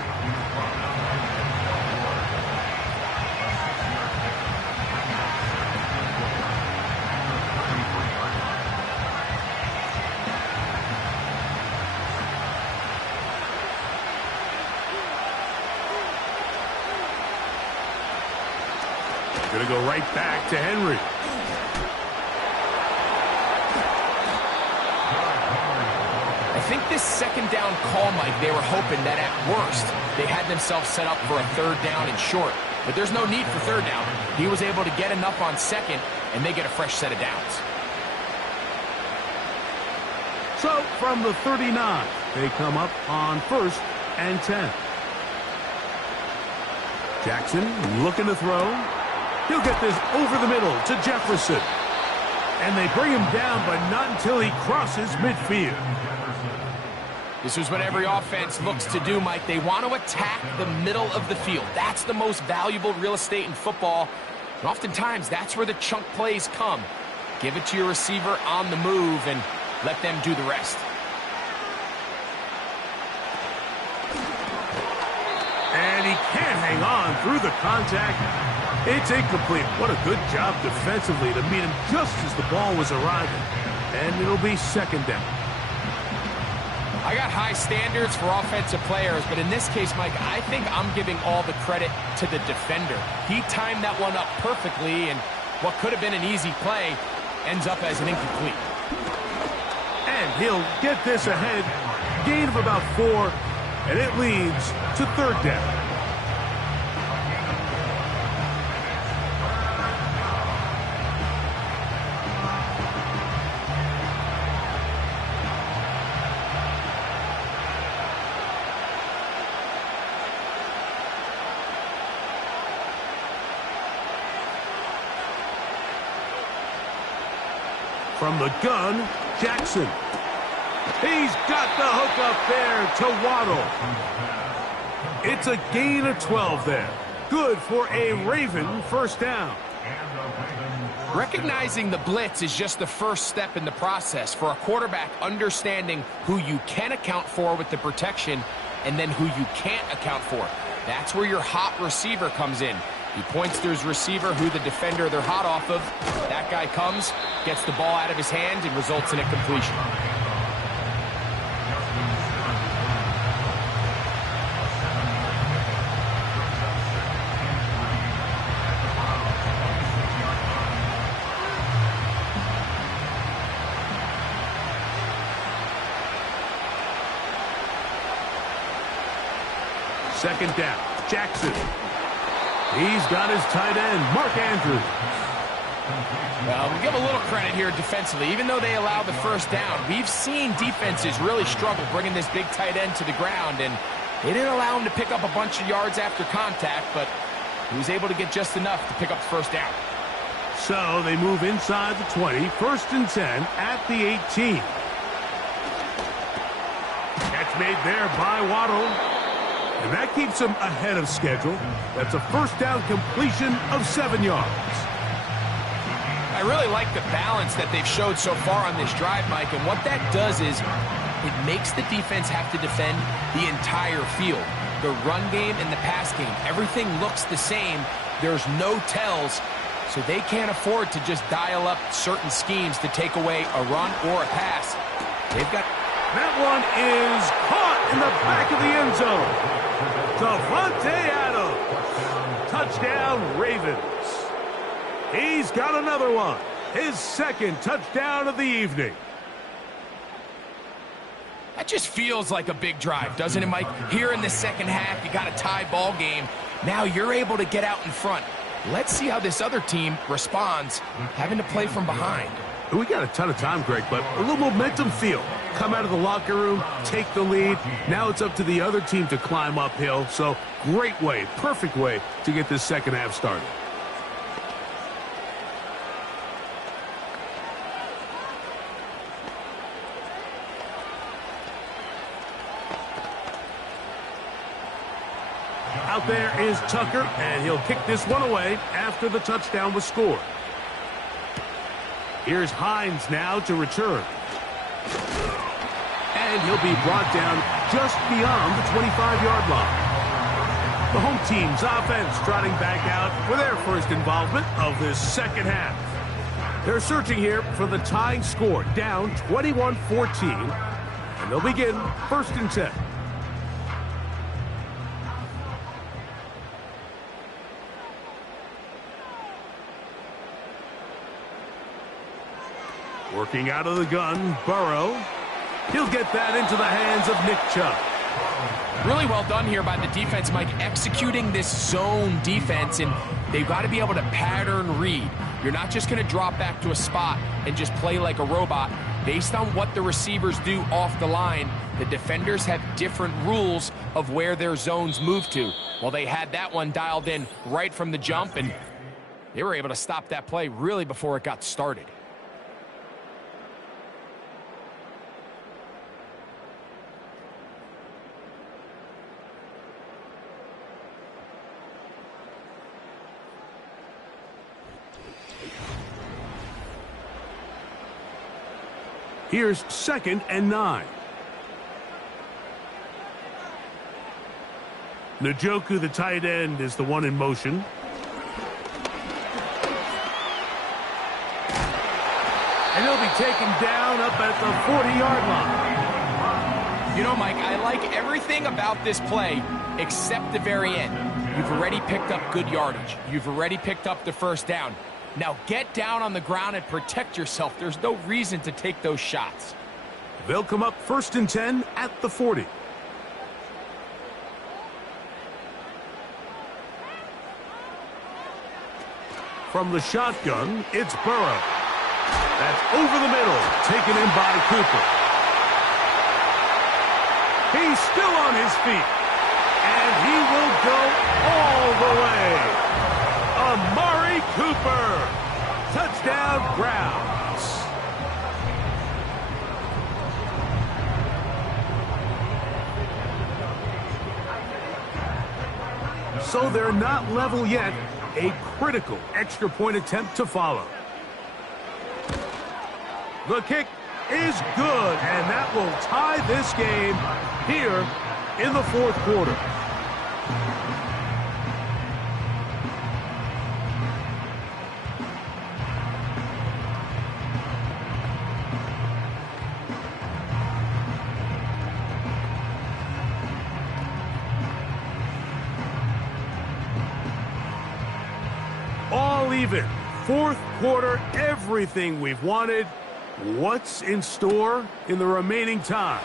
Going to go right back to Henry. I think this 2nd down call, Mike, they were hoping that at worst they had themselves set up for a 3rd down and short. But there's no need for 3rd down. He was able to get enough on 2nd, and they get a fresh set of downs. So from the 39, they come up on 1st and 10. Jackson looking to throw. He'll get this over the middle to Jefferson. And they bring him down, but not until he crosses midfield. This is what every offense looks to do, Mike. They want to attack the middle of the field. That's the most valuable real estate in football. And oftentimes, that's where the chunk plays come. Give it to your receiver on the move and let them do the rest. And he can't hang on through the contact. It's incomplete. What a good job defensively to meet him just as the ball was arriving. And it'll be 2nd down. I got high standards for offensive players, but in this case, Mike, I think I'm giving all the credit to the defender. He timed that one up perfectly, and what could have been an easy play ends up as an incomplete. And he'll get this ahead. Gain of about 4, and it leads to 3rd down. From the gun, Jackson. He's got the hook up there to Waddle. It's a gain of 12 there. Good for a Raven 1st down. Recognizing the blitz is just the first step in the process for a quarterback, understanding who you can account for with the protection and then who you can't account for. That's where your hot receiver comes in. He points to his receiver, who the defender they're hot off of. That guy comes, gets the ball out of his hand, and results in a completion. Second down, Jackson. He's got his tight end, Mark Andrews. Well, we give a little credit here defensively. Even though they allowed the 1st down, we've seen defenses really struggle bringing this big tight end to the ground, and they didn't allow him to pick up a bunch of yards after contact, but he was able to get just enough to pick up the 1st down. So they move inside the 20, 1st and 10 at the 18. Catch made there by Waddle. And that keeps him ahead of schedule. That's a 1st down completion of 7 yards. I really like the balance that they've showed so far on this drive, Mike, and what that does is it makes the defense have to defend the entire field. The run game and the pass game, everything looks the same. There's no tells, so they can't afford to just dial up certain schemes to take away a run or a pass. They've got... That one is caught in the back of the end zone. Davante Adams. Touchdown, Ravens. He's got another one. His second touchdown of the evening. That just feels like a big drive, doesn't it, Mike? Here in the second half, you got a tie ball game. Now you're able to get out in front. Let's see how this other team responds, having to play from behind. We got a ton of time, Greg, but a little momentum feel. Come out of the locker room, take the lead. Now it's up to the other team to climb uphill. So great way, perfect way to get this second half started. Out there is Tucker, and he'll kick this one away after the touchdown was scored. Here's Hines now to return. And he'll be brought down just beyond the 25-yard line. The home team's offense trotting back out for their first involvement of this second half. They're searching here for the tying score, down 21-14, and they'll begin 1st and 10. Working out of the gun, Burrow. He'll get that into the hands of Nick Chubb. Really well done here by the defense, Mike, executing this zone defense, and they've got to be able to pattern read. You're not just going to drop back to a spot and just play like a robot. Based on what the receivers do off the line, the defenders have different rules of where their zones move to. Well, they had that one dialed in right from the jump, and they were able to stop that play really before it got started. Here's 2nd and 9. Njoku, the tight end, is the one in motion. And he'll be taken down up at the 40-yard line. You know, Mike, I like everything about this play except the very end. You've already picked up good yardage. You've already picked up the first down. Now get down on the ground and protect yourself. There's no reason to take those shots. They'll come up 1st and 10 at the 40. From the shotgun, it's Burrow. That's over the middle, taken in by Cooper. He's still on his feet, and he will go all the way. Amari Cooper, touchdown Browns. So they're not level yet. A critical extra point attempt to follow. The kick is good, and that will tie this game here in the 4th quarter. All even. 4th quarter, everything we've wanted. What's in store in the remaining time?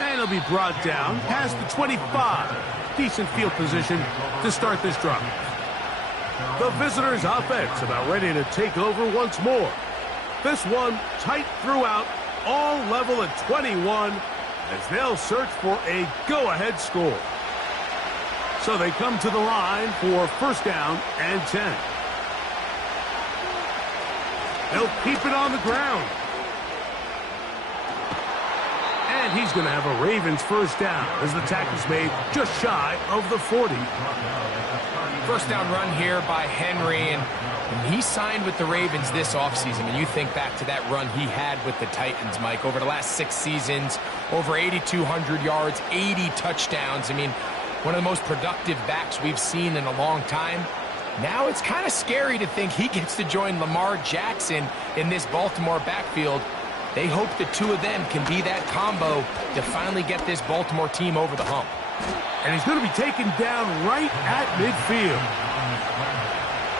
And he'll be brought down past the 25. Decent field position to start this drive. The visitors' offense about ready to take over once more. This one tight throughout, all level at 21 as they'll search for a go-ahead score. So they come to the line for 1st down and 10. They'll keep it on the ground. And he's going to have a Ravens 1st down as the tackle's made just shy of the 40. 1st down run here by Henry, and he signed with the Ravens this offseason. And you think back to that run he had with the Titans, Mike, over the last 6 seasons, over 8,200 yards, 80 touchdowns. I mean, one of the most productive backs we've seen in a long time. Now it's kind of scary to think he gets to join Lamar Jackson in this Baltimore backfield. They hope the two of them can be that combo to finally get this Baltimore team over the hump. And he's going to be taken down right at midfield.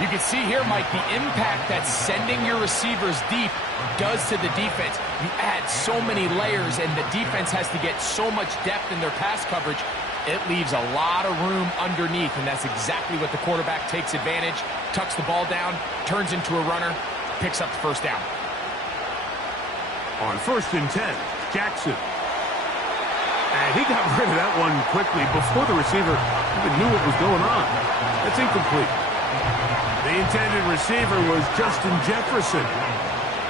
You can see here, Mike, the impact that sending your receivers deep does to the defense. You add so many layers, and the defense has to get so much depth in their pass coverage. It leaves a lot of room underneath, and that's exactly what the quarterback takes advantage, tucks the ball down, turns into a runner, picks up the first down. On 1st and 10, Jackson. And he got rid of that one quickly before the receiver even knew what was going on. That's incomplete. The intended receiver was Justin Jefferson.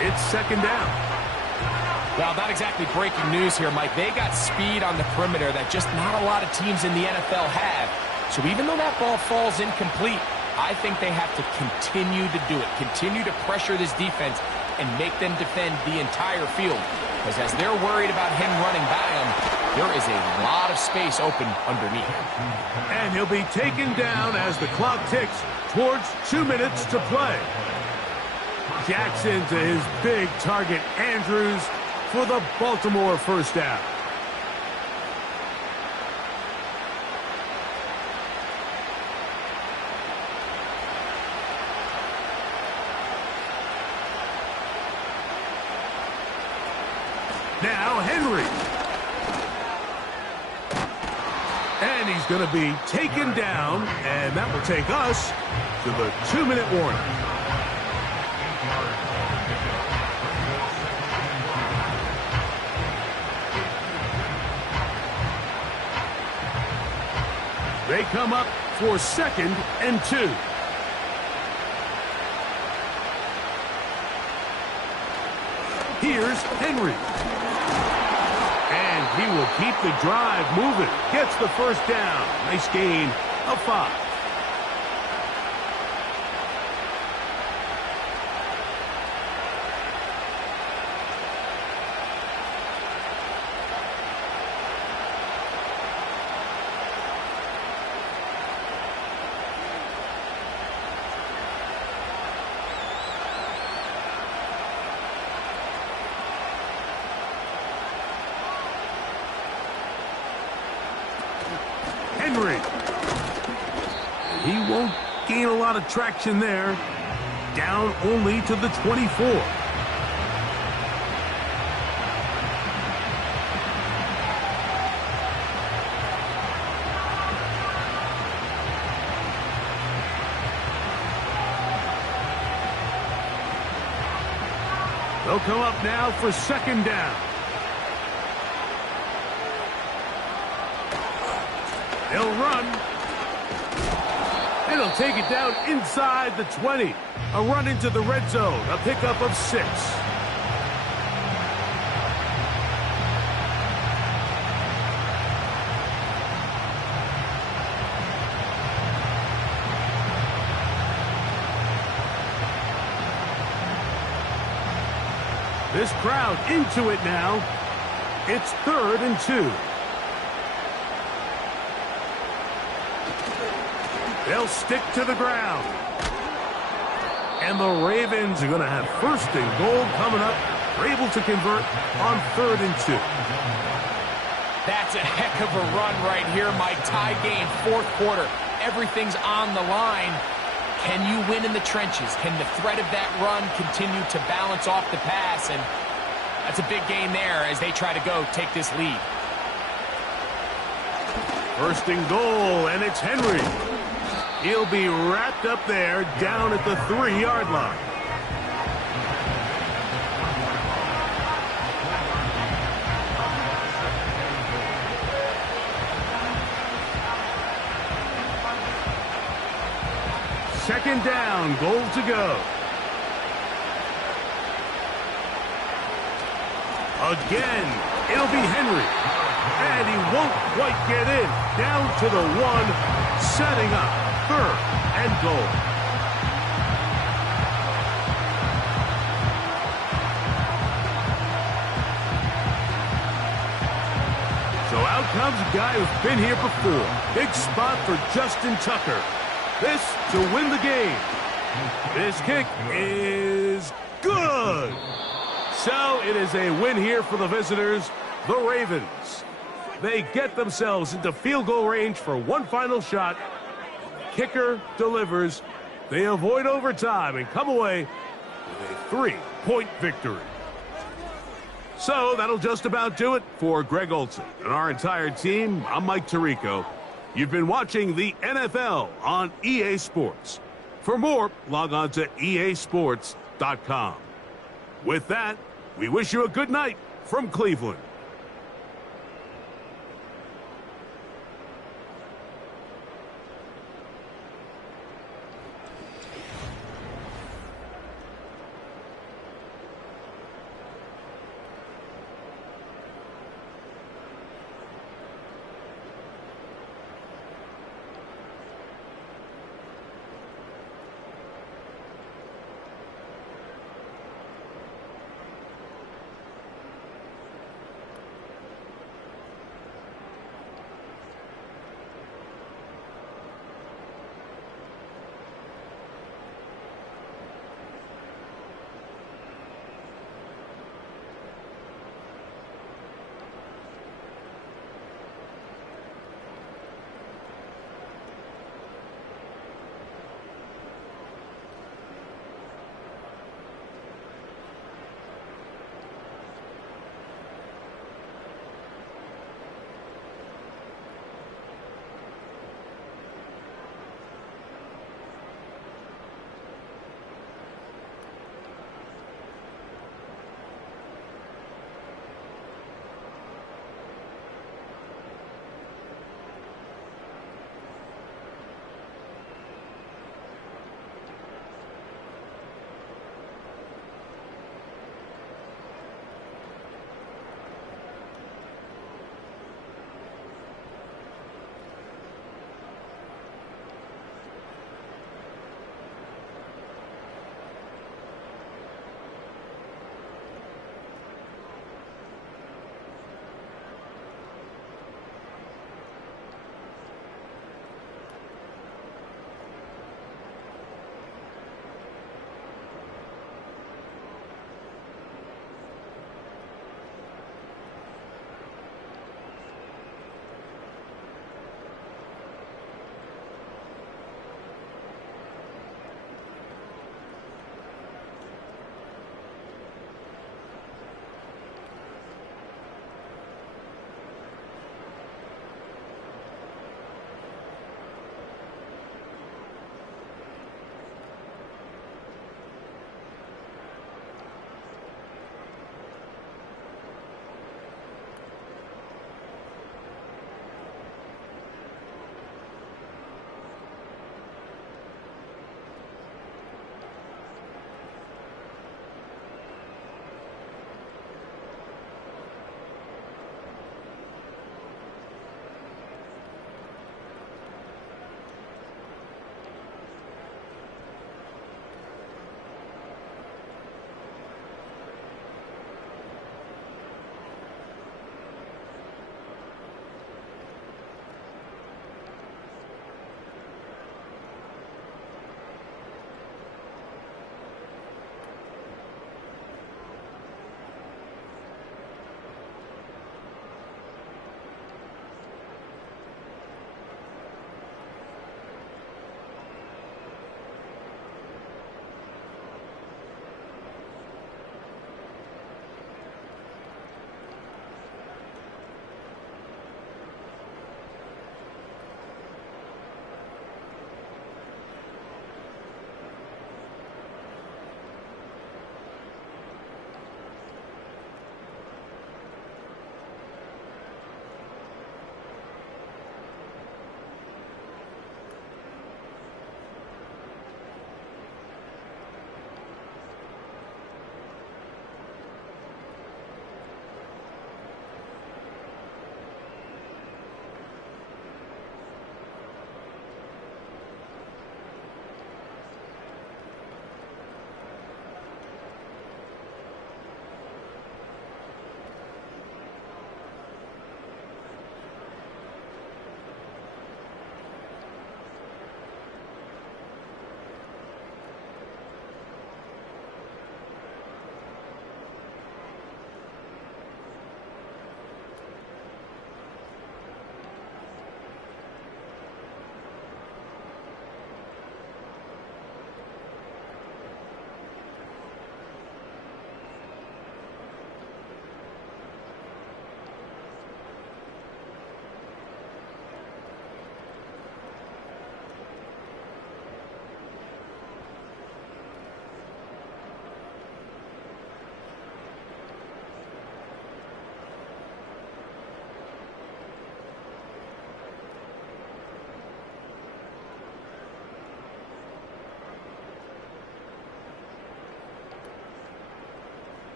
It's 2nd down. Well, not exactly breaking news here, Mike. They got speed on the perimeter that just not a lot of teams in the NFL have. So even though that ball falls incomplete, I think they have to continue to do it, continue to pressure this defense and make them defend the entire field. Because as they're worried about him running by them, there is a lot of space open underneath. And he'll be taken down as the clock ticks towards 2 minutes to play. Jackson to his big target, Andrews, for the Baltimore first down. Now Henry. And he's going to be taken down, and that will take us to the 2-minute warning. They come up for 2nd and 2. Here's Henry. And he will keep the drive moving. Gets the first down. Nice gain of 5. Henry. He won't gain a lot of traction there. Down only to the 24. They'll come up now for 2nd down. They'll run. And they'll take it down inside the 20. A run into the red zone. A pickup of 6. This crowd into it now. It's 3rd and 2. They'll stick to the ground. And the Ravens are going to have 1st and goal coming up. They're able to convert on 3rd and 2. That's a heck of a run right here, Mike. Tie game, 4th quarter. Everything's on the line. Can you win in the trenches? Can the threat of that run continue to balance off the pass? And that's a big gain there as they try to go take this lead. 1st and goal, and it's Henry. He'll be wrapped up there down at the 3-yard line. Second down, goal to go. Again, it'll be Henry. And he won't quite get in. Down to the 1, setting up 3rd and goal. So out comes a guy who's been here before. Big spot for Justin Tucker. This to win the game. This kick is good. So it is a win here for the visitors, the Ravens. They get themselves into field goal range for one final shot. Kicker delivers. They avoid overtime and come away with a 3-point victory. So that'll just about do it for Greg Olsen and our entire team. I'm Mike Tirico. You've been watching the NFL on EA Sports. For more, log on to easports.com. With that, we wish you a good night from Cleveland.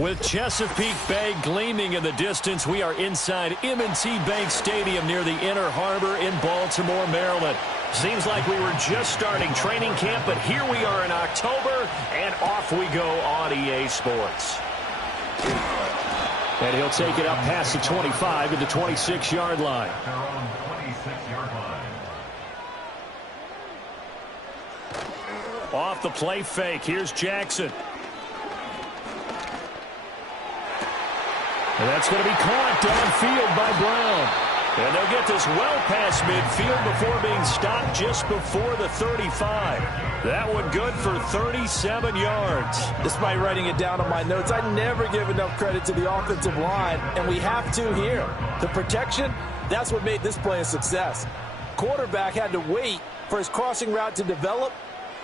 With Chesapeake Bay gleaming in the distance, we are inside M&T Bank Stadium near the Inner Harbor in Baltimore, Maryland. Seems like we were just starting training camp, but here we are in October, and off we go on EA Sports. And he'll take it up past the 25 to the 26-yard line. Their own 26-yard line. Off the play fake, here's Jackson. And that's going to be caught downfield by Brown. And they'll get this well past midfield before being stopped just before the 35. That one good for 37 yards. Despite writing it down on my notes, I never give enough credit to the offensive line, and we have to here. The protection, that's what made this play a success. Quarterback had to wait for his crossing route to develop,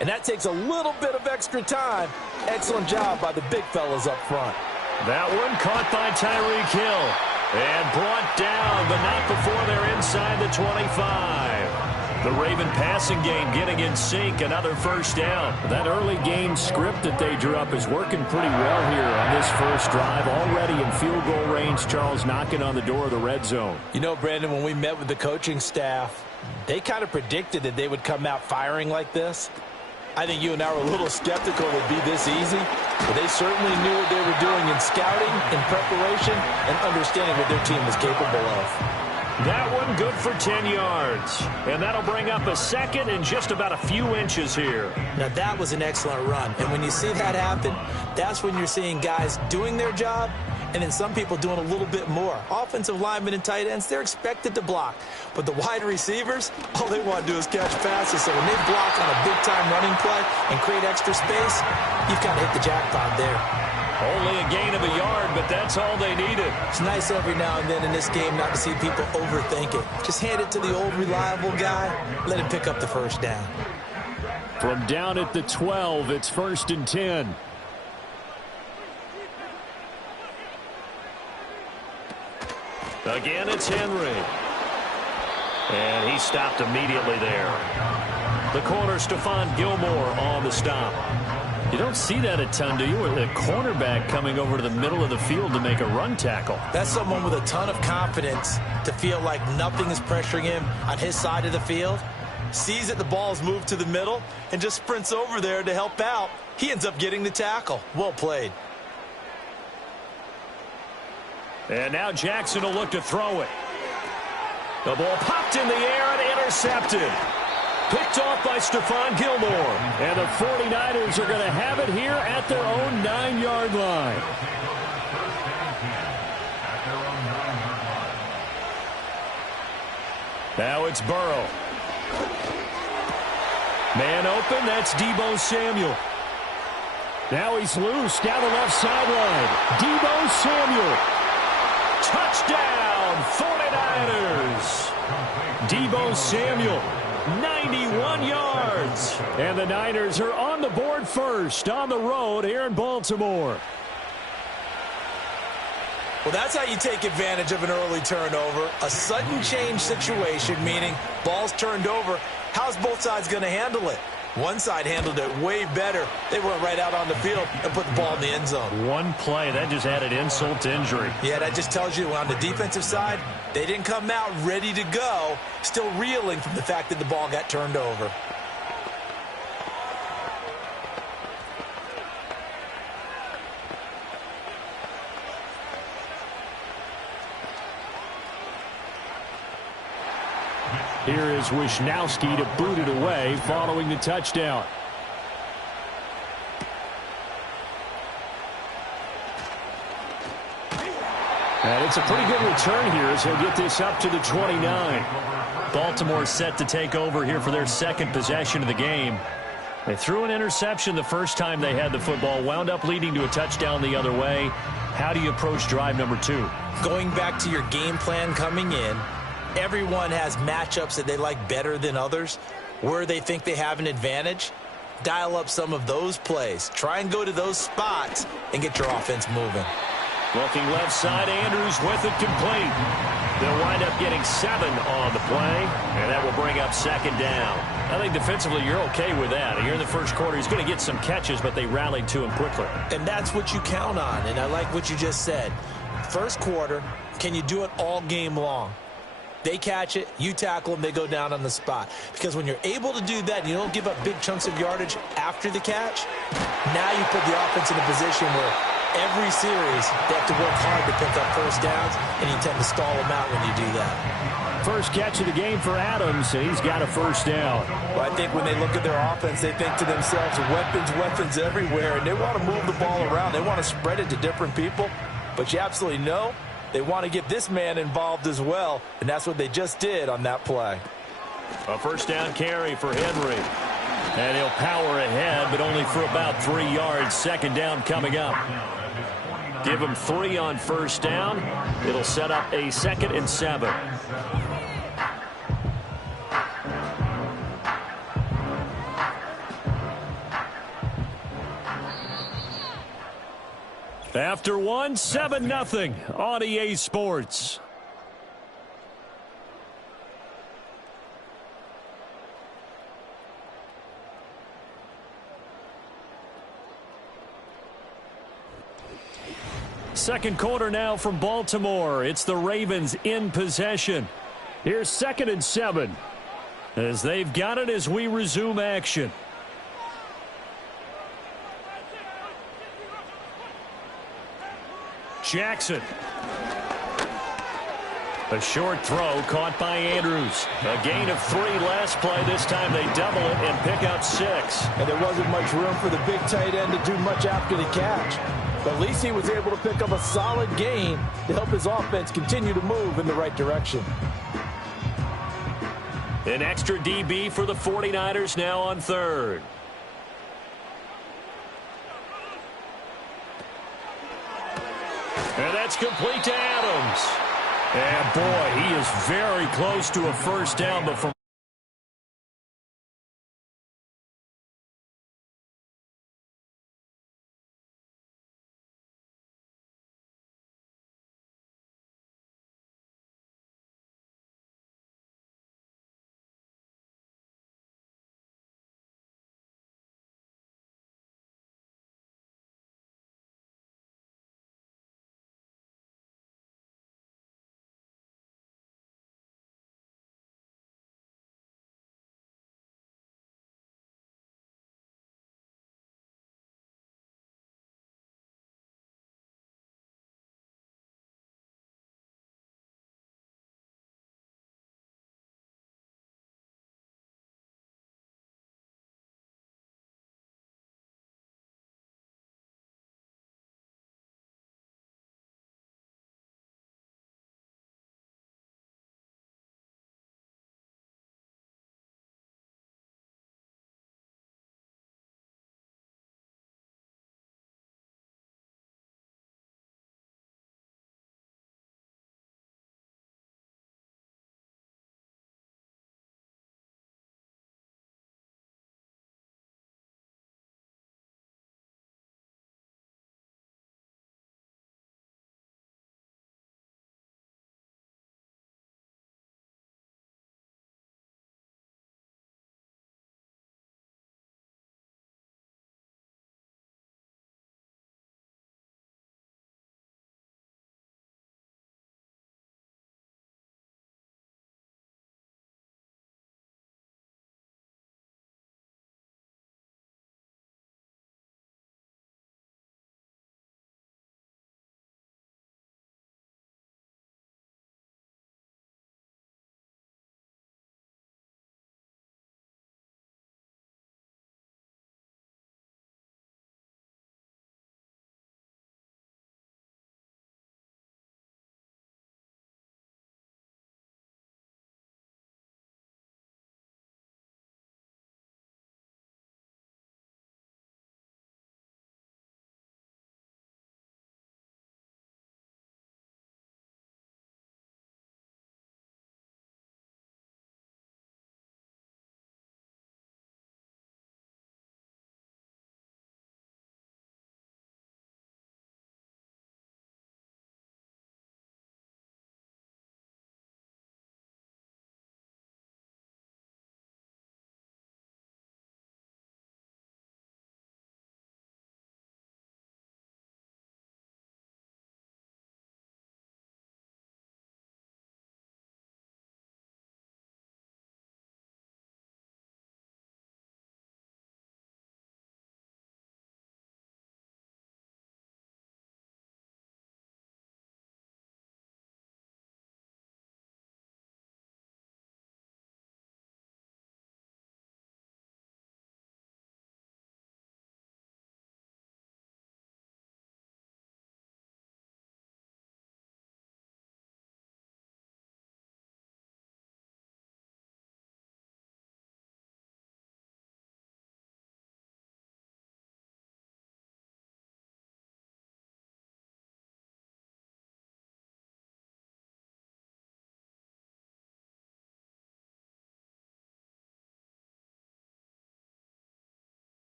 and that takes a little bit of extra time. Excellent job by the big fellas up front. That one caught by Tyreek Hill and brought down, but not before they're inside the 25. The Raven passing game getting in sync, another first down. That early game script that they drew up is working pretty well here on this first drive. Already in field goal range, Charles knocking on the door of the red zone. You know, Brandon, when we met with the coaching staff, they kind of predicted that they would come out firing like this. I think you and I were a little skeptical it would be this easy, but they certainly knew what they were doing in scouting, in preparation, and understanding what their team was capable of. That one good for 10 yards. And that'll bring up a second and just about a few inches here. Now, that was an excellent run. And when you see that happen, that's when you're seeing guys doing their job and then some people doing a little bit more. Offensive linemen and tight ends, they're expected to block. But the wide receivers, all they want to do is catch passes. So when they block on a big-time running play and create extra space, you've kind of hit the jackpot there. Only a gain of a yard, but that's all they needed. It's nice every now and then in this game not to see people overthink it. Just hand it to the old reliable guy, let him pick up the first down. From down at the 12, it's 1st and 10. Again, it's Henry. And he stopped immediately there. The corner, Stephon Gilmore, on the stop. You don't see that a ton, do you? With a cornerback coming over to the middle of the field to make a run tackle. That's someone with a ton of confidence to feel like nothing is pressuring him on his side of the field. Sees that the ball's moved to the middle and just sprints over there to help out. He ends up getting the tackle. Well played. And now Jackson will look to throw it. The ball popped in the air and intercepted. Picked off by Stephon Gilmore. And the 49ers are going to have it here at their own 9-yard line. Now it's Burrow. Man open, that's Deebo Samuel. Now he's loose down the left sideline. Deebo Samuel. Touchdown, 49ers. Deebo Samuel, 91 yards. And the Niners are on the board first on the road here in Baltimore. Well, that's how you take advantage of an early turnover. A sudden change situation, meaning ball's turned over. How's both sides going to handle it? One side handled it way better. They went right out on the field and put the ball in the end zone. One play, that just added insult to injury. Yeah, that just tells you on the defensive side, they didn't come out ready to go, still reeling from the fact that the ball got turned over. Here is Wisnowski to boot it away following the touchdown. And it's a pretty good return here as he'll get this up to the 29. Baltimore set to take over here for their second possession of the game. They threw an interception the first time they had the football, wound up leading to a touchdown the other way. How do you approach drive number 2? Going back to your game plan coming in, everyone has matchups that they like better than others. Where they think they have an advantage, dial up some of those plays. Try and go to those spots and get your offense moving. Looking left side, Andrews with it complete. They'll wind up getting 7 on the play, and that will bring up second down. I think defensively you're okay with that. Here in the first quarter, he's going to get some catches, but they rallied to him quickly. And that's what you count on, and I like what you just said. First quarter, can you do it all game long? They catch it, you tackle them, they go down on the spot. Because when you're able to do that, you don't give up big chunks of yardage after the catch, now you put the offense in a position where every series they have to work hard to pick up first downs, and you tend to stall them out when you do that. First catch of the game for Adams, and he's got a first down. Well, I think when they look at their offense, they think to themselves, weapons everywhere, and they want to move the ball around. They want to spread it to different people, but you absolutely know they want to get this man involved as well, and that's what they just did on that play. A first down carry for Henry. And he'll power ahead, but only for about 3 yards. Second down coming up. Give him 3 on first down. It'll set up a 2nd and 7. After one, 7-0 on EA Sports. Second quarter now from Baltimore. It's the Ravens in possession. Here's 2nd and 7 as they've got it as we resume action. Jackson. A short throw caught by Andrews. A gain of 3 last play. This time they double it and pick up 6. And there wasn't much room for the big tight end to do much after the catch. But at least he was able to pick up a solid gain to help his offense continue to move in the right direction. An extra DB for the 49ers now on 3rd. And that's complete to Adams. And boy, he is very close to a first down, but from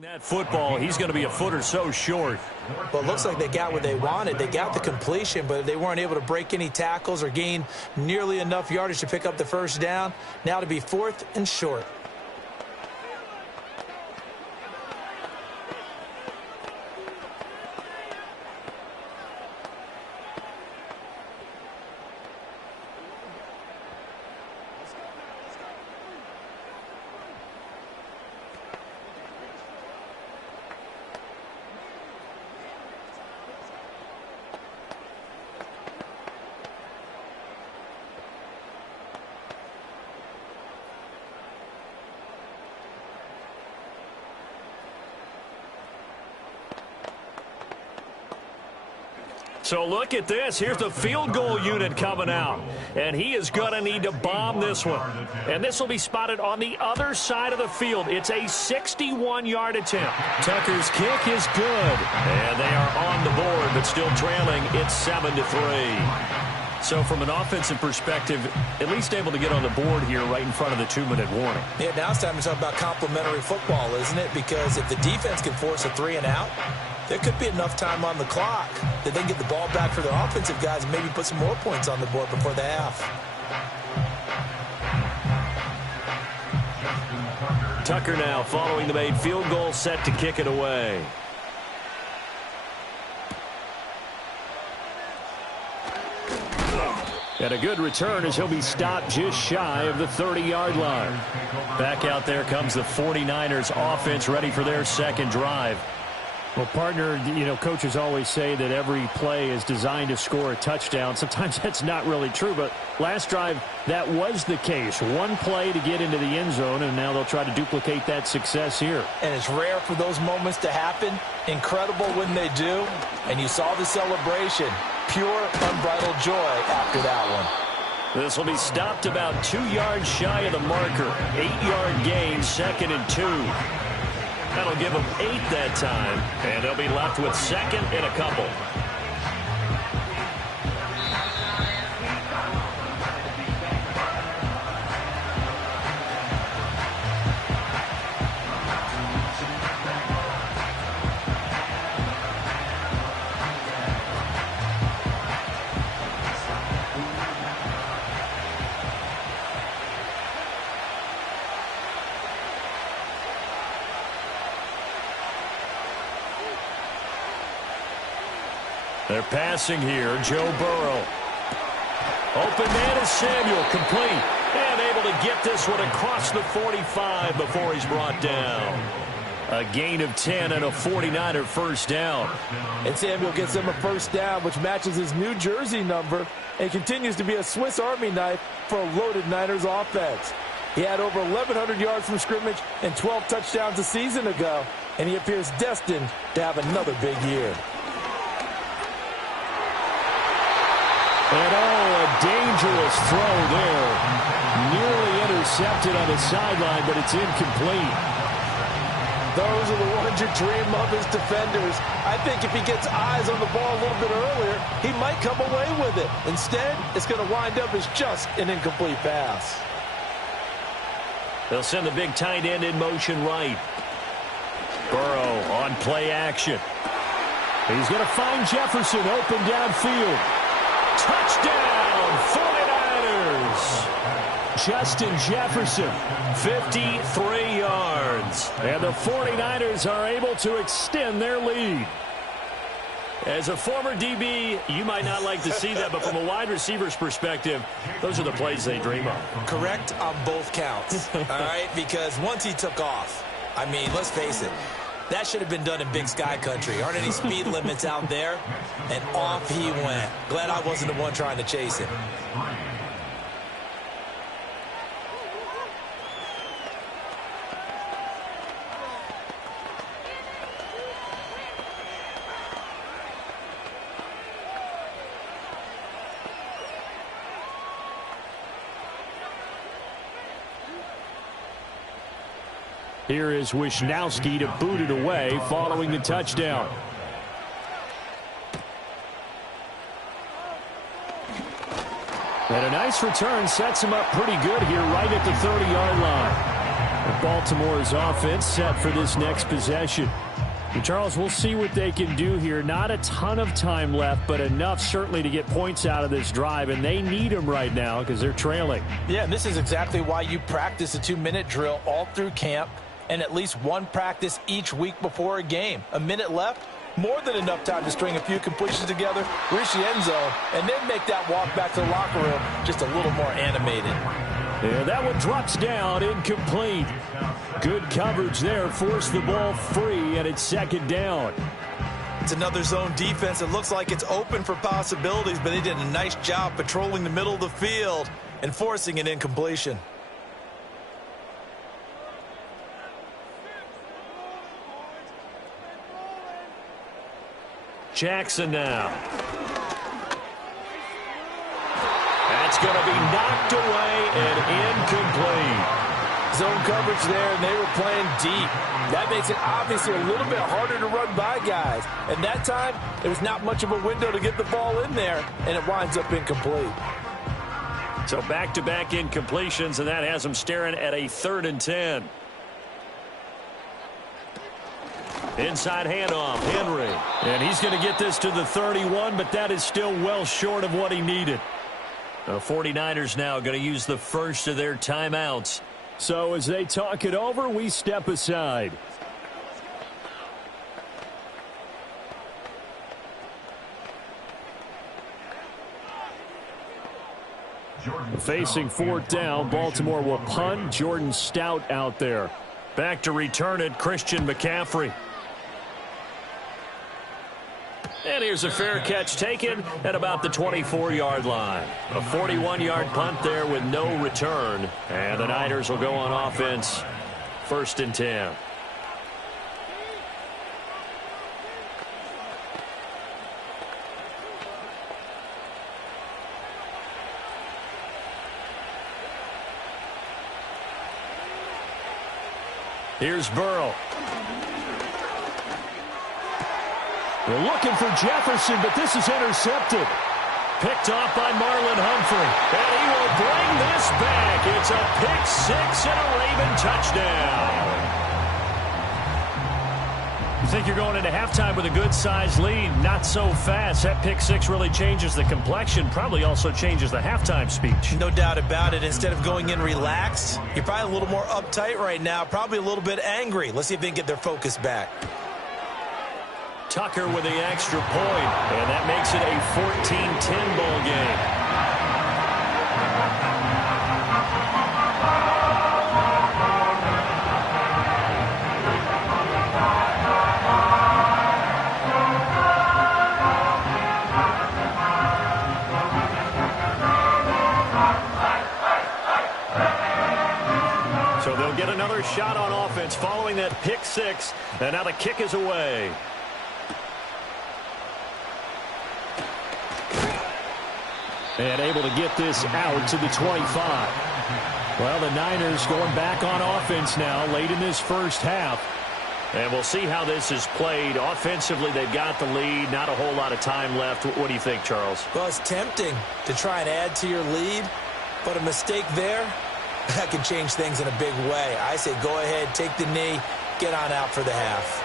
That football, he's going to be a foot or so short. Well, it looks like they got what they wanted. They got the completion, but they weren't able to break any tackles or gain nearly enough yardage to pick up the first down. Now to be 4th and short. So look at this. Here's the field goal unit coming out. And he is going to need to bomb this one. And this will be spotted on the other side of the field. It's a 61-yard attempt. Tucker's kick is good. And they are on the board, but still trailing. It's 7-3. So from an offensive perspective, at least able to get on the board here right in front of the 2-minute warning. Yeah, now it's time to talk about complementary football, isn't it? Because if the defense can force a 3-and-out, there could be enough time on the clock that they can get the ball back for their offensive guys and maybe put some more points on the board before the half. Tucker now following the made field goal, set to kick it away. And a good return as he'll be stopped just shy of the 30-yard line. Back out there comes the 49ers offense ready for their second drive. Well, partner, you know, coaches always say that every play is designed to score a touchdown. Sometimes that's not really true, but last drive, that was the case. One play to get into the end zone, and now they'll try to duplicate that success here. And it's rare for those moments to happen. Incredible when they do. And you saw the celebration. Pure, unbridled joy after that one. This will be stopped about 2 yards shy of the marker. 8-yard gain, 2nd and 2. That'll give them 8 that time, and they'll be left with 2nd and a couple. They're passing here. Joe Burrow. Open man is Samuel. Complete. And able to get this one across the 45 before he's brought down. A gain of 10 and a 49er first down. And Samuel gets him a first down, which matches his New Jersey number and continues to be a Swiss Army knife for a loaded Niners offense. He had over 1,100 yards from scrimmage and 12 touchdowns a season ago, and he appears destined to have another big year. And a dangerous throw there. Nearly intercepted on the sideline, but it's incomplete. Those are the ones you dream of as defenders. I think if he gets eyes on the ball a little bit earlier, he might come away with it. Instead, it's going to wind up as just an incomplete pass. They'll send the big tight end in motion right. Burrow on play action. He's going to find Jefferson open downfield. Touchdown, 49ers. Justin Jefferson. 53 yards. And the 49ers are able to extend their lead. As a former DB, you might not like to see that, but from a wide receiver's perspective, those are the plays they dream of. Correct on both counts, all right? Because once he took off, I mean, let's face it, that should have been done in Big Sky Country. Aren't any speed limits out there? And off he went. Glad I wasn't the one trying to chase him. Here is Wisnowski to boot it away following the touchdown. And a nice return sets him up pretty good here right at the 30-yard line. Baltimore's offense set for this next possession. And Charles, we'll see what they can do here. Not a ton of time left, but enough certainly to get points out of this drive, and they need them right now because they're trailing. Yeah, and this is exactly why you practice a 2-minute drill all through camp and at least one practice each week before a game. A minute left, more than enough time to string a few completions together, reach the end zone, and then make that walk back to the locker room just a little more animated. Yeah, that one drops down, incomplete. Good coverage there, forced the ball free, and it's second down. It's another zone defense. It looks like it's open for possibilities, but they did a nice job patrolling the middle of the field and forcing an incompletion. Jackson now. That's going to be knocked away and incomplete. Zone coverage there, and they were playing deep. That makes it obviously a little bit harder to run by guys. And that time, there was not much of a window to get the ball in there, and it winds up incomplete. So back-to-back incompletions, and that has them staring at a 3rd and 10. Inside handoff, Henry. And he's going to get this to the 31, but that is still well short of what he needed. The 49ers now going to use the first of their timeouts. So as they talk it over, we step aside. Facing 4th down, Baltimore will punt. Jordan Stout out there. Back to return it, Christian McCaffrey. And here's a fair catch taken at about the 24-yard line. A 41-yard punt there with no return. And the Niners will go on offense. 1st and 10. Here's Burrow. They're looking for Jefferson, but this is intercepted. Picked off by Marlon Humphrey. And he will bring this back. It's a pick six and a Raven touchdown. You think you're going into halftime with a good-sized lead. Not so fast. That pick six really changes the complexion. Probably also changes the halftime speech. No doubt about it. Instead of going in relaxed, you're probably a little more uptight right now. Probably a little bit angry. Let's see if they can get their focus back. Tucker with the extra point, and that makes it a 14-10 ball game. So they'll get another shot on offense following that pick six, and now the kick is away. And able to get this out to the 25. Well, the Niners going back on offense now late in this first half. And we'll see how this is played. Offensively, they've got the lead. Not a whole lot of time left. What do you think, Charles? Well, it's tempting to try and add to your lead, but a mistake there, that can change things in a big way. I say go ahead, take the knee, get on out for the half.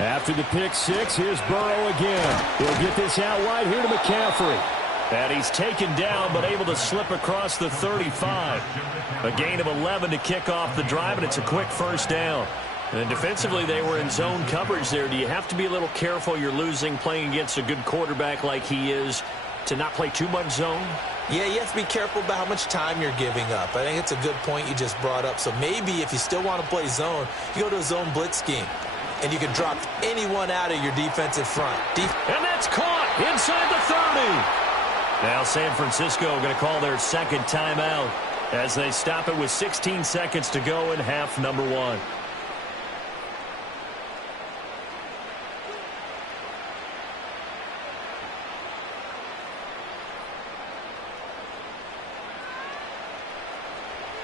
After the pick six, here's Burrow again. He'll get this out wide here to McCaffrey. And he's taken down, but able to slip across the 35. A gain of 11 to kick off the drive, and it's a quick first down. And defensively, they were in zone coverage there. Do you have to be a little careful? You're losing, playing against a good quarterback like he is, to not play too much zone? Yeah, you have to be careful about how much time you're giving up. I think it's a good point you just brought up. So maybe if you still want to play zone, you go to a zone blitz scheme, and you can drop anyone out of your defensive front. And that's caught inside the 30. Now San Francisco going to call their second timeout as they stop it with 16 seconds to go in half number one.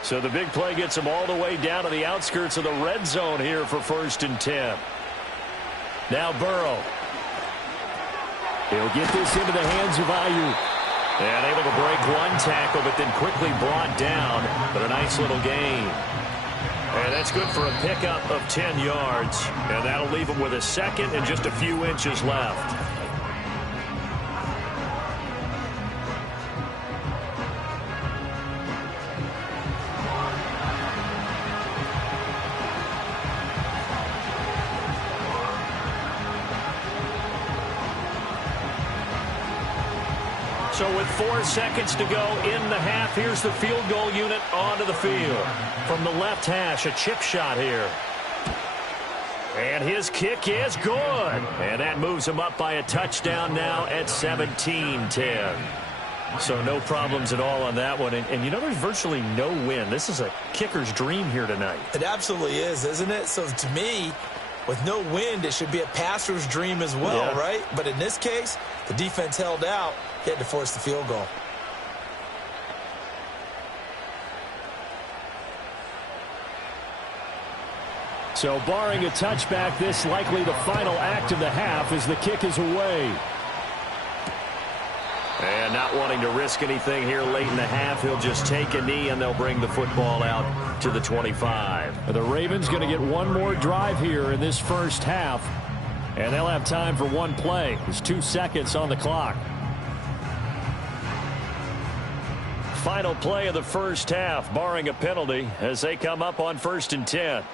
So the big play gets them all the way down to the outskirts of the red zone here for 1st and 10. Now Burrow. He'll get this into the hands of Ayuk. And able to break one tackle, but then quickly brought down. But a nice little gain. And that's good for a pickup of 10 yards. And that'll leave him with a second and just a few inches left. So with 4 seconds to go in the half, here's the field goal unit onto the field. From the left hash, a chip shot here. And his kick is good. And that moves him up by a touchdown now at 17-10. So no problems at all on that one. And you know, there's virtually no wind. This is a kicker's dream here tonight. It absolutely is, isn't it? So to me, with no wind, it should be a passer's dream as well, right? But in this case, the defense held out. They had to force the field goal. So barring a touchback, this likely the final act of the half as the kick is away. And not wanting to risk anything here late in the half, he'll just take a knee and they'll bring the football out to the 25. The Ravens going to get one more drive here in this first half. And they'll have time for one play. There's 2 seconds on the clock. Final play of the first half, barring a penalty, as they come up on 1st and 10.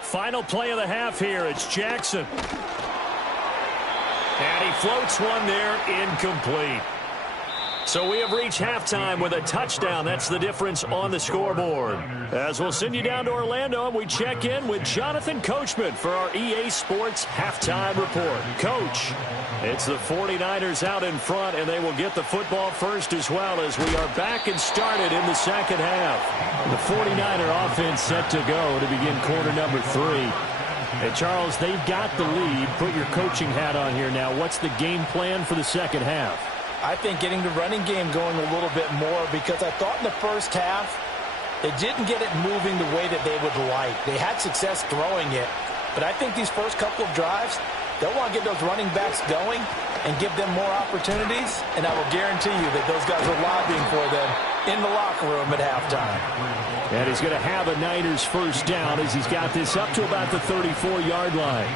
Final play of the half here. It's Jackson. And he floats one there, incomplete. So we have reached halftime with a touchdown. That's the difference on the scoreboard. As we'll send you down to Orlando, and we check in with Jonathan Coachman for our EA Sports Halftime Report. Coach, it's the 49ers out in front, and they will get the football first as well as we are back and started in the second half. The 49er offense set to go to begin quarter number 3. And Charles, they've got the lead. Put your coaching hat on here now. What's the game plan for the second half? I think getting the running game going a little bit more, because I thought in the first half they didn't get it moving the way that they would like. They had success throwing it, but I think these first couple of drives, they'll want to get those running backs going and give them more opportunities, and I will guarantee you that those guys are lobbying for them in the locker room at halftime. And he's going to have a Niners first down as he's got this up to about the 34-yard line.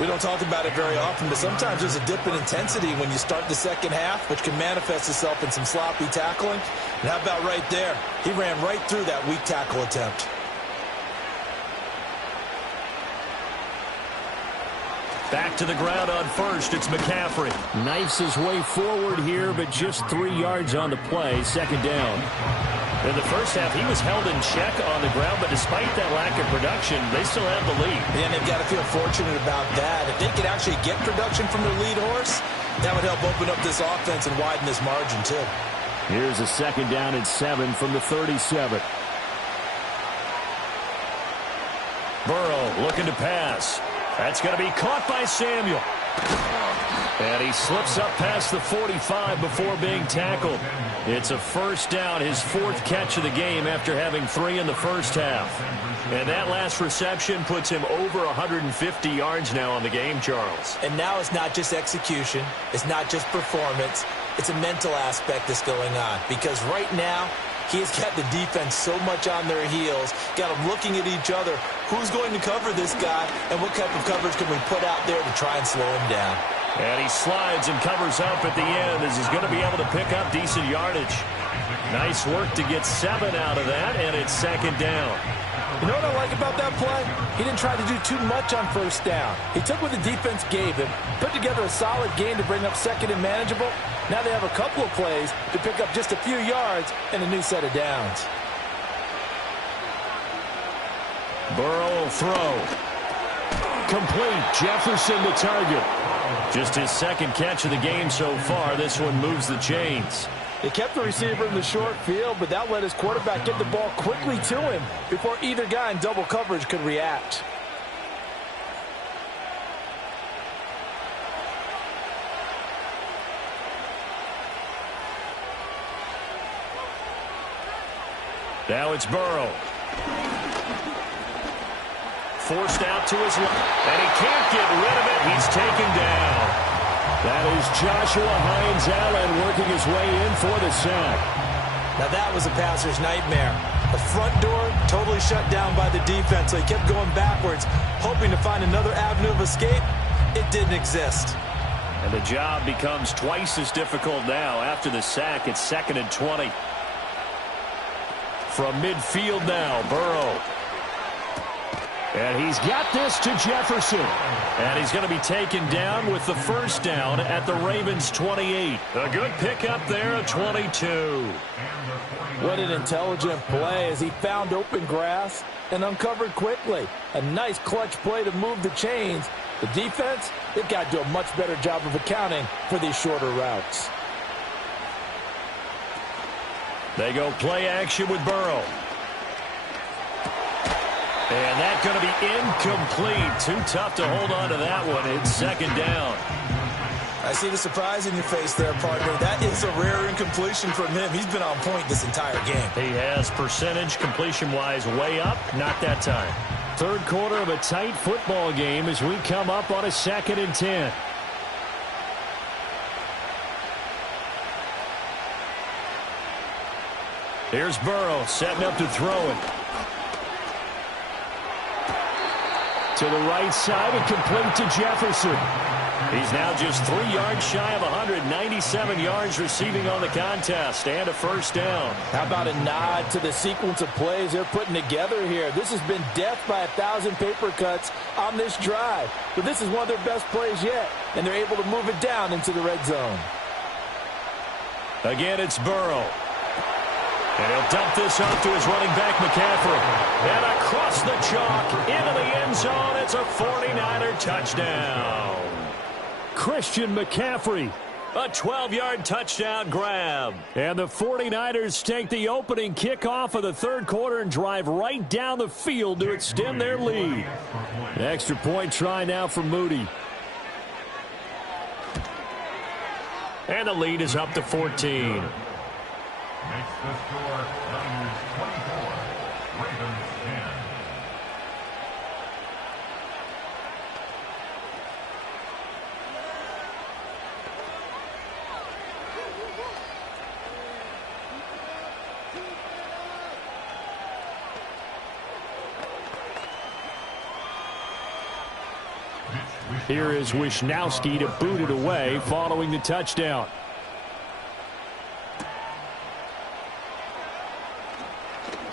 We don't talk about it very often, but sometimes there's a dip in intensity when you start the second half, which can manifest itself in some sloppy tackling. And how about right there? He ran right through that weak tackle attempt. Back to the ground on first. It's McCaffrey. Knifes his way forward here, but just 3 yards on the play. Second down. In the first half, he was held in check on the ground, but despite that lack of production, they still have the lead. And they've got to feel fortunate about that. If they could actually get production from their lead horse, that would help open up this offense and widen this margin, too. Here's a second down and 7 from the 37. Burrow looking to pass. That's going to be caught by Samuel. And he slips up past the 45 before being tackled. It's a first down, his 4th catch of the game after having 3 in the first half. And that last reception puts him over 150 yards now on the game, Charles. And now it's not just execution. It's not just performance. It's a mental aspect that's going on. Because right now, he has got the defense so much on their heels, got them looking at each other. Who's going to cover this guy, and what type of coverage can we put out there to try and slow him down? And he slides and covers up at the end as he's going to be able to pick up decent yardage. Nice work to get 7 out of that, and it's second down. You know what I like about that play? He didn't try to do too much on first down. He took what the defense gave him, put together a solid game to bring up second and manageable. Now they have a couple of plays to pick up just a few yards and a new set of downs. Burrow will throw. Complete. Jefferson the target. Just his 2nd catch of the game so far. This one moves the chains. They kept the receiver in the short field, but that let his quarterback get the ball quickly to him before either guy in double coverage could react. Now it's Burrow. Forced out to his left, and he can't get rid of it. He's taken down. That is Joshua Hines-Allen working his way in for the sack. Now that was a passer's nightmare. The front door totally shut down by the defense, so he kept going backwards, hoping to find another avenue of escape. It didn't exist. And the job becomes twice as difficult now. After the sack, it's 2nd and 20. From midfield now, Burrow. And he's got this to Jefferson. And he's going to be taken down with the first down at the Ravens' 28. A good pickup there at 22. What an intelligent play as he found open grass and uncovered quickly. A nice clutch play to move the chains. The defense, they've got to do a much better job of accounting for these shorter routes. They go play action with Burrow. And that's going to be incomplete. Too tough to hold on to that one. It's 2nd down. I see the surprise in your face there, partner. That is a rare incompletion from him. He's been on point this entire game. He has percentage completion-wise way up. Not that time. Third quarter of a tight football game as we come up on a 2nd and 10. Here's Burrow setting up to throw it. To the right side and complete to Jefferson. He's now just 3 yards shy of 197 yards receiving on the contest and a first down. How about a nod to the sequence of plays they're putting together here? This has been death by 1,000 paper cuts on this drive. But this is one of their best plays yet, and they're able to move it down into the red zone. Again, it's Burrow. And he'll dump this off to his running back, McCaffrey. And across the chalk, into the end zone. It's a 49er touchdown. Christian McCaffrey. A 12-yard touchdown grab. And the 49ers take the opening kickoff of the third quarter and drive right down the field to extend their lead. An extra point try now for Moody. And the lead is up to 14. Makes the score Niners 24, Ravens 10. Here is Wisnowski to boot it away following the touchdown.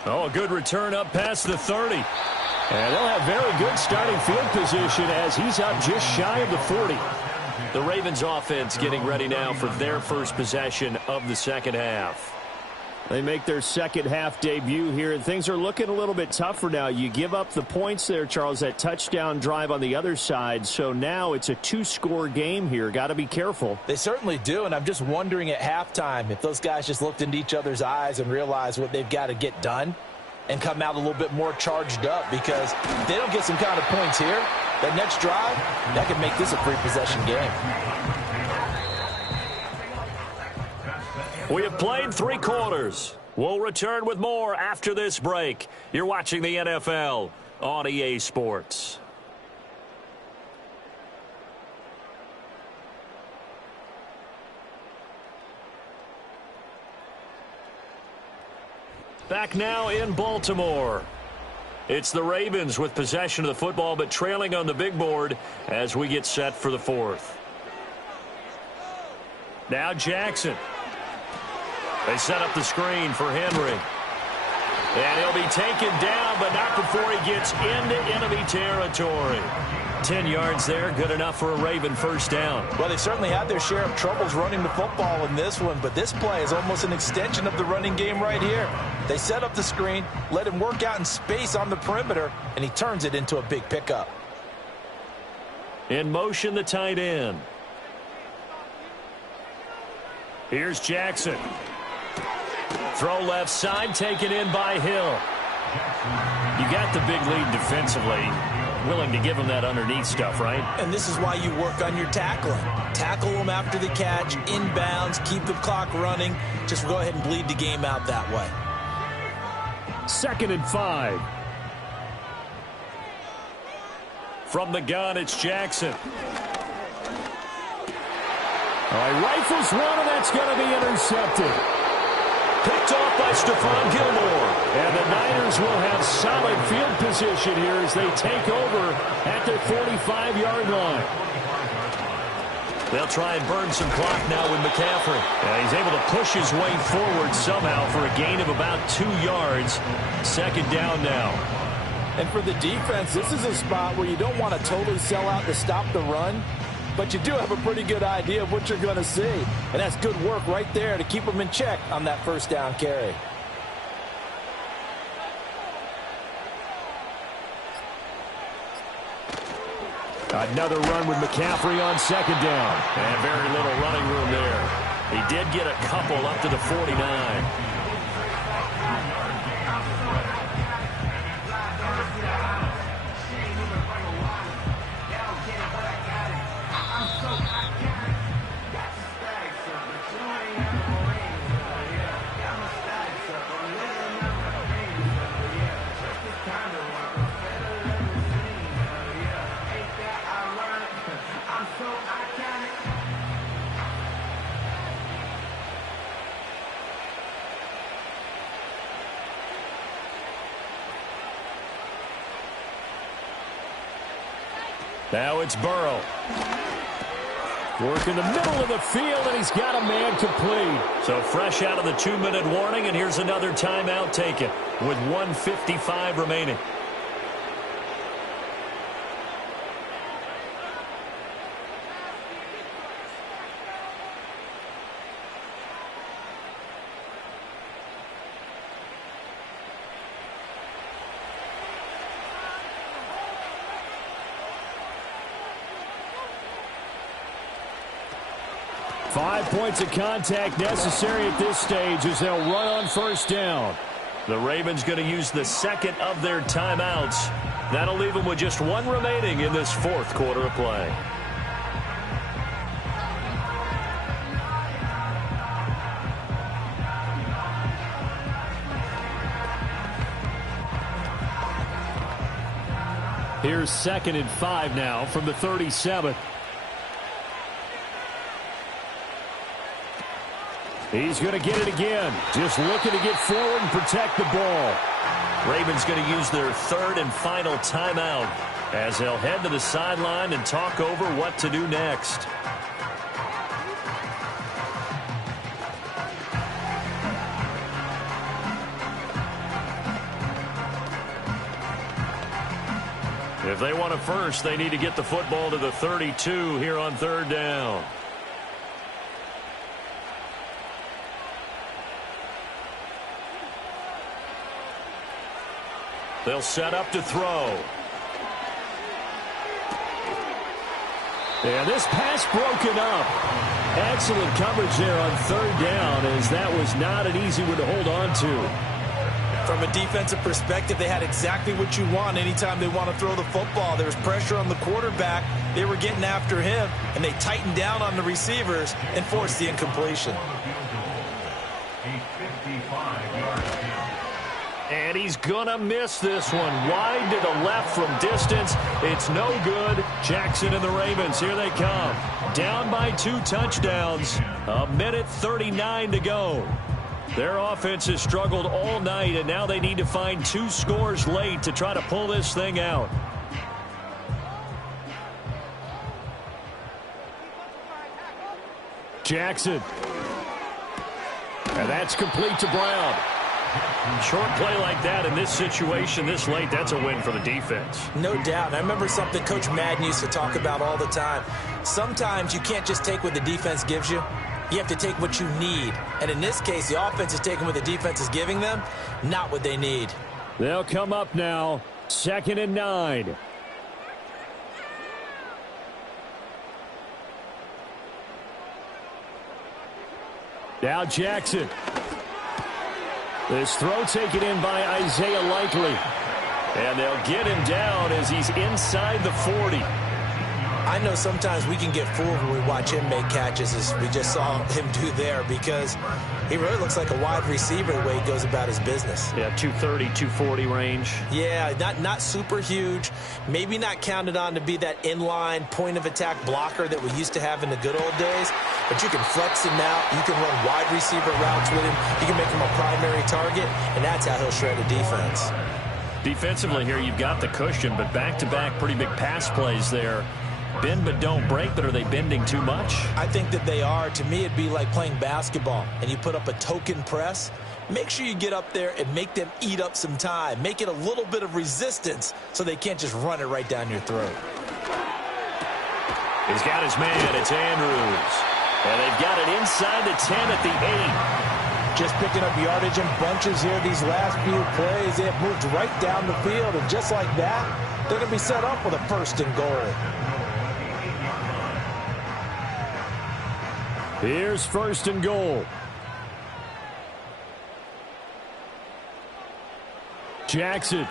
Oh, a good return up past the 30. And they'll have very good starting field position as he's up just shy of the 40. The Ravens offense getting ready now for their first possession of the second half. They make their second half debut here, and things are looking a little bit tougher now. You give up the points there, Charles, that touchdown drive on the other side. So now it's a 2-score game here. Got to be careful. They certainly do, and I'm just wondering at halftime if those guys just looked into each other's eyes and realized what they've got to get done and come out a little bit more charged up, because if they don't get some kind of points here, that next drive, that could make this a free possession game. We have played 3 quarters. We'll return with more after this break. You're watching the NFL on EA Sports. Back now in Baltimore. It's the Ravens with possession of the football, but trailing on the big board as we get set for the fourth. Now Jackson. They set up the screen for Henry. And he'll be taken down, but not before he gets into enemy territory. 10 yards there, good enough for a Raven first down. Well, they certainly had their share of troubles running the football in this one, but this play is almost an extension of the running game right here. They set up the screen, let him work out in space on the perimeter, and he turns it into a big pickup. In motion, the tight end. Here's Jackson. Throw left side, taken in by Hill. You got the big lead defensively. Willing to give him that underneath stuff, right? And this is why you work on your tackling. Tackle him after the catch, inbounds, keep the clock running. Just go ahead and bleed the game out that way. 2nd and 5. From the gun, it's Jackson. All right, rifles one, and that's going to be intercepted. Picked off by Stephon Gilmore. And the Niners will have solid field position here as they take over at their 45-yard line. They'll try and burn some clock now with McCaffrey. He's able to push his way forward somehow for a gain of about 2 yards. Second down now. And for the defense, this is a spot where you don't want to totally sell out to stop the run, but you do have a pretty good idea of what you're going to see. And that's good work right there to keep them in check on that first down carry. Another run with McCaffrey on second down. And very little running room there. He did get a couple up to the 49. Now it's Burrow. Work in the middle of the field, and he's got a man complete. So fresh out of the 2-minute warning, and here's another timeout taken with 1:55 remaining. Five points of contact necessary at this stage as they'll run on first down. The Ravens going to use the second of their timeouts. That'll leave them with just one remaining in this fourth quarter of play. Here's 2nd and 5 now from the 37. He's going to get it again. Just looking to get forward and protect the ball. Ravens going to use their third and final timeout as they'll head to the sideline and talk over what to do next. If they want a first, they need to get the football to the 32 here on third down. They'll set up to throw. And this pass broken up. Excellent coverage there on third down, as that was not an easy one to hold on to. From a defensive perspective, they had exactly what you want anytime they want to throw the football. There was pressure on the quarterback. They were getting after him, and they tightened down on the receivers and forced the incompletion. And he's going to miss this one. Wide to the left from distance. It's no good. Jackson and the Ravens, here they come. Down by 2 touchdowns. 1:39 to go. Their offense has struggled all night, and now they need to find 2 scores late to try to pull this thing out. Jackson. And that's complete to Brown. Short play like that in this situation this late, that's a win for the defense. No doubt. I remember something Coach Madden used to talk about all the time. Sometimes you can't just take what the defense gives you. You have to take what you need. And in this case, the offense is taking what the defense is giving them, not what they need. They'll come up now, 2nd and 9. Now Jackson. This throw taken in by Isaiah Likely. And they'll get him down as he's inside the 40. I know sometimes we can get fooled when we watch him make catches, as we just saw him do there, because he really looks like a wide receiver the way he goes about his business. Yeah, 230, 240 range. Yeah, not super huge. Maybe not counted on to be that inline point-of-attack blocker that we used to have in the good old days. But you can flex him out. You can run wide receiver routes with him. You can make him a primary target, and that's how he'll shred a defense. Defensively here, you've got the cushion, but back-to-back pretty big pass plays there. Bend but don't break, but are they bending too much? I think that they are. To me, it'd be like playing basketball, and you put up a token press. Make sure you get up there and make them eat up some time. Make it a little bit of resistance so they can't just run it right down your throat. He's got his man. It's Andrews. And they've got it inside the 10 at the 8. Just picking up yardage in bunches here these last few plays. They have moved right down the field, and just like that, they're going to be set up with a 1st and goal. Here's 1st and goal. Jackson.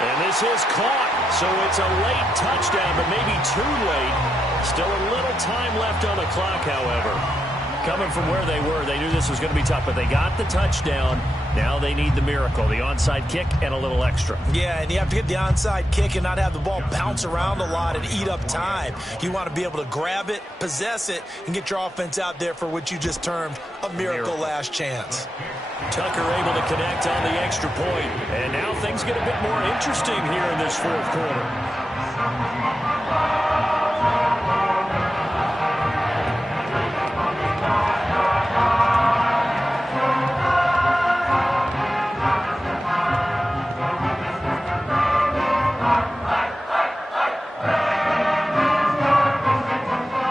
And this is caught. So it's a late touchdown, but maybe too late. Still a little time left on the clock, however. Coming from where they were, they knew this was going to be tough, but they got the touchdown. Now they need the miracle, the onside kick and a little extra. Yeah, and you have to get the onside kick and not have the ball bounce around a lot and eat up time. You want to be able to grab it, possess it, and get your offense out there for what you just termed a miracle last chance. Tucker able to connect on the extra point. And now things get a bit more interesting here in this 4th quarter.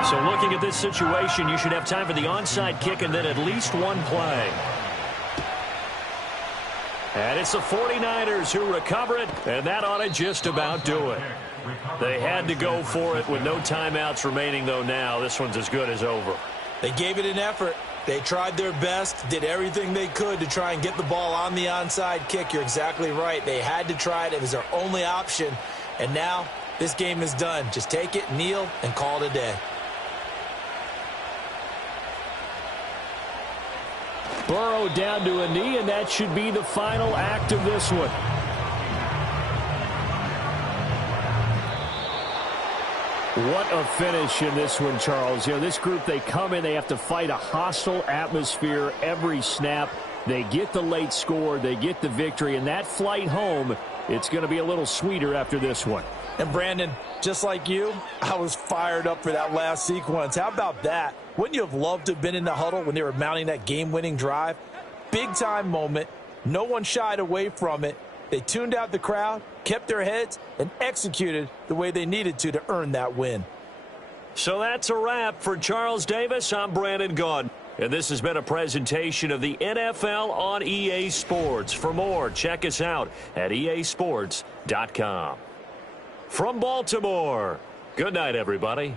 So looking at this situation, you should have time for the onside kick and then at least one play. And it's the 49ers who recover it, and that ought to just about do it. They had to go for it with no timeouts remaining, though now. This one's as good as over. They gave it an effort. They tried their best, did everything they could to try and get the ball on the onside kick. You're exactly right. They had to try it. It was their only option. And now this game is done. Just take it, kneel, and call it a day. Burrow down to a knee, and that should be the final act of this one. What a finish in this one, Charles. You know, this group, they come in, they have to fight a hostile atmosphere every snap. They get the late score, they get the victory, and that flight home, it's going to be a little sweeter after this one. And Brandon, just like you, I was fired up for that last sequence. How about that? Wouldn't you have loved to have been in the huddle when they were mounting that game-winning drive? Big-time moment. No one shied away from it. They tuned out the crowd, kept their heads, and executed the way they needed to earn that win. So that's a wrap for Charles Davis. I'm Brandon Gaudin. And this has been a presentation of the NFL on EA Sports. For more, check us out at easports.com. From Baltimore, good night, everybody.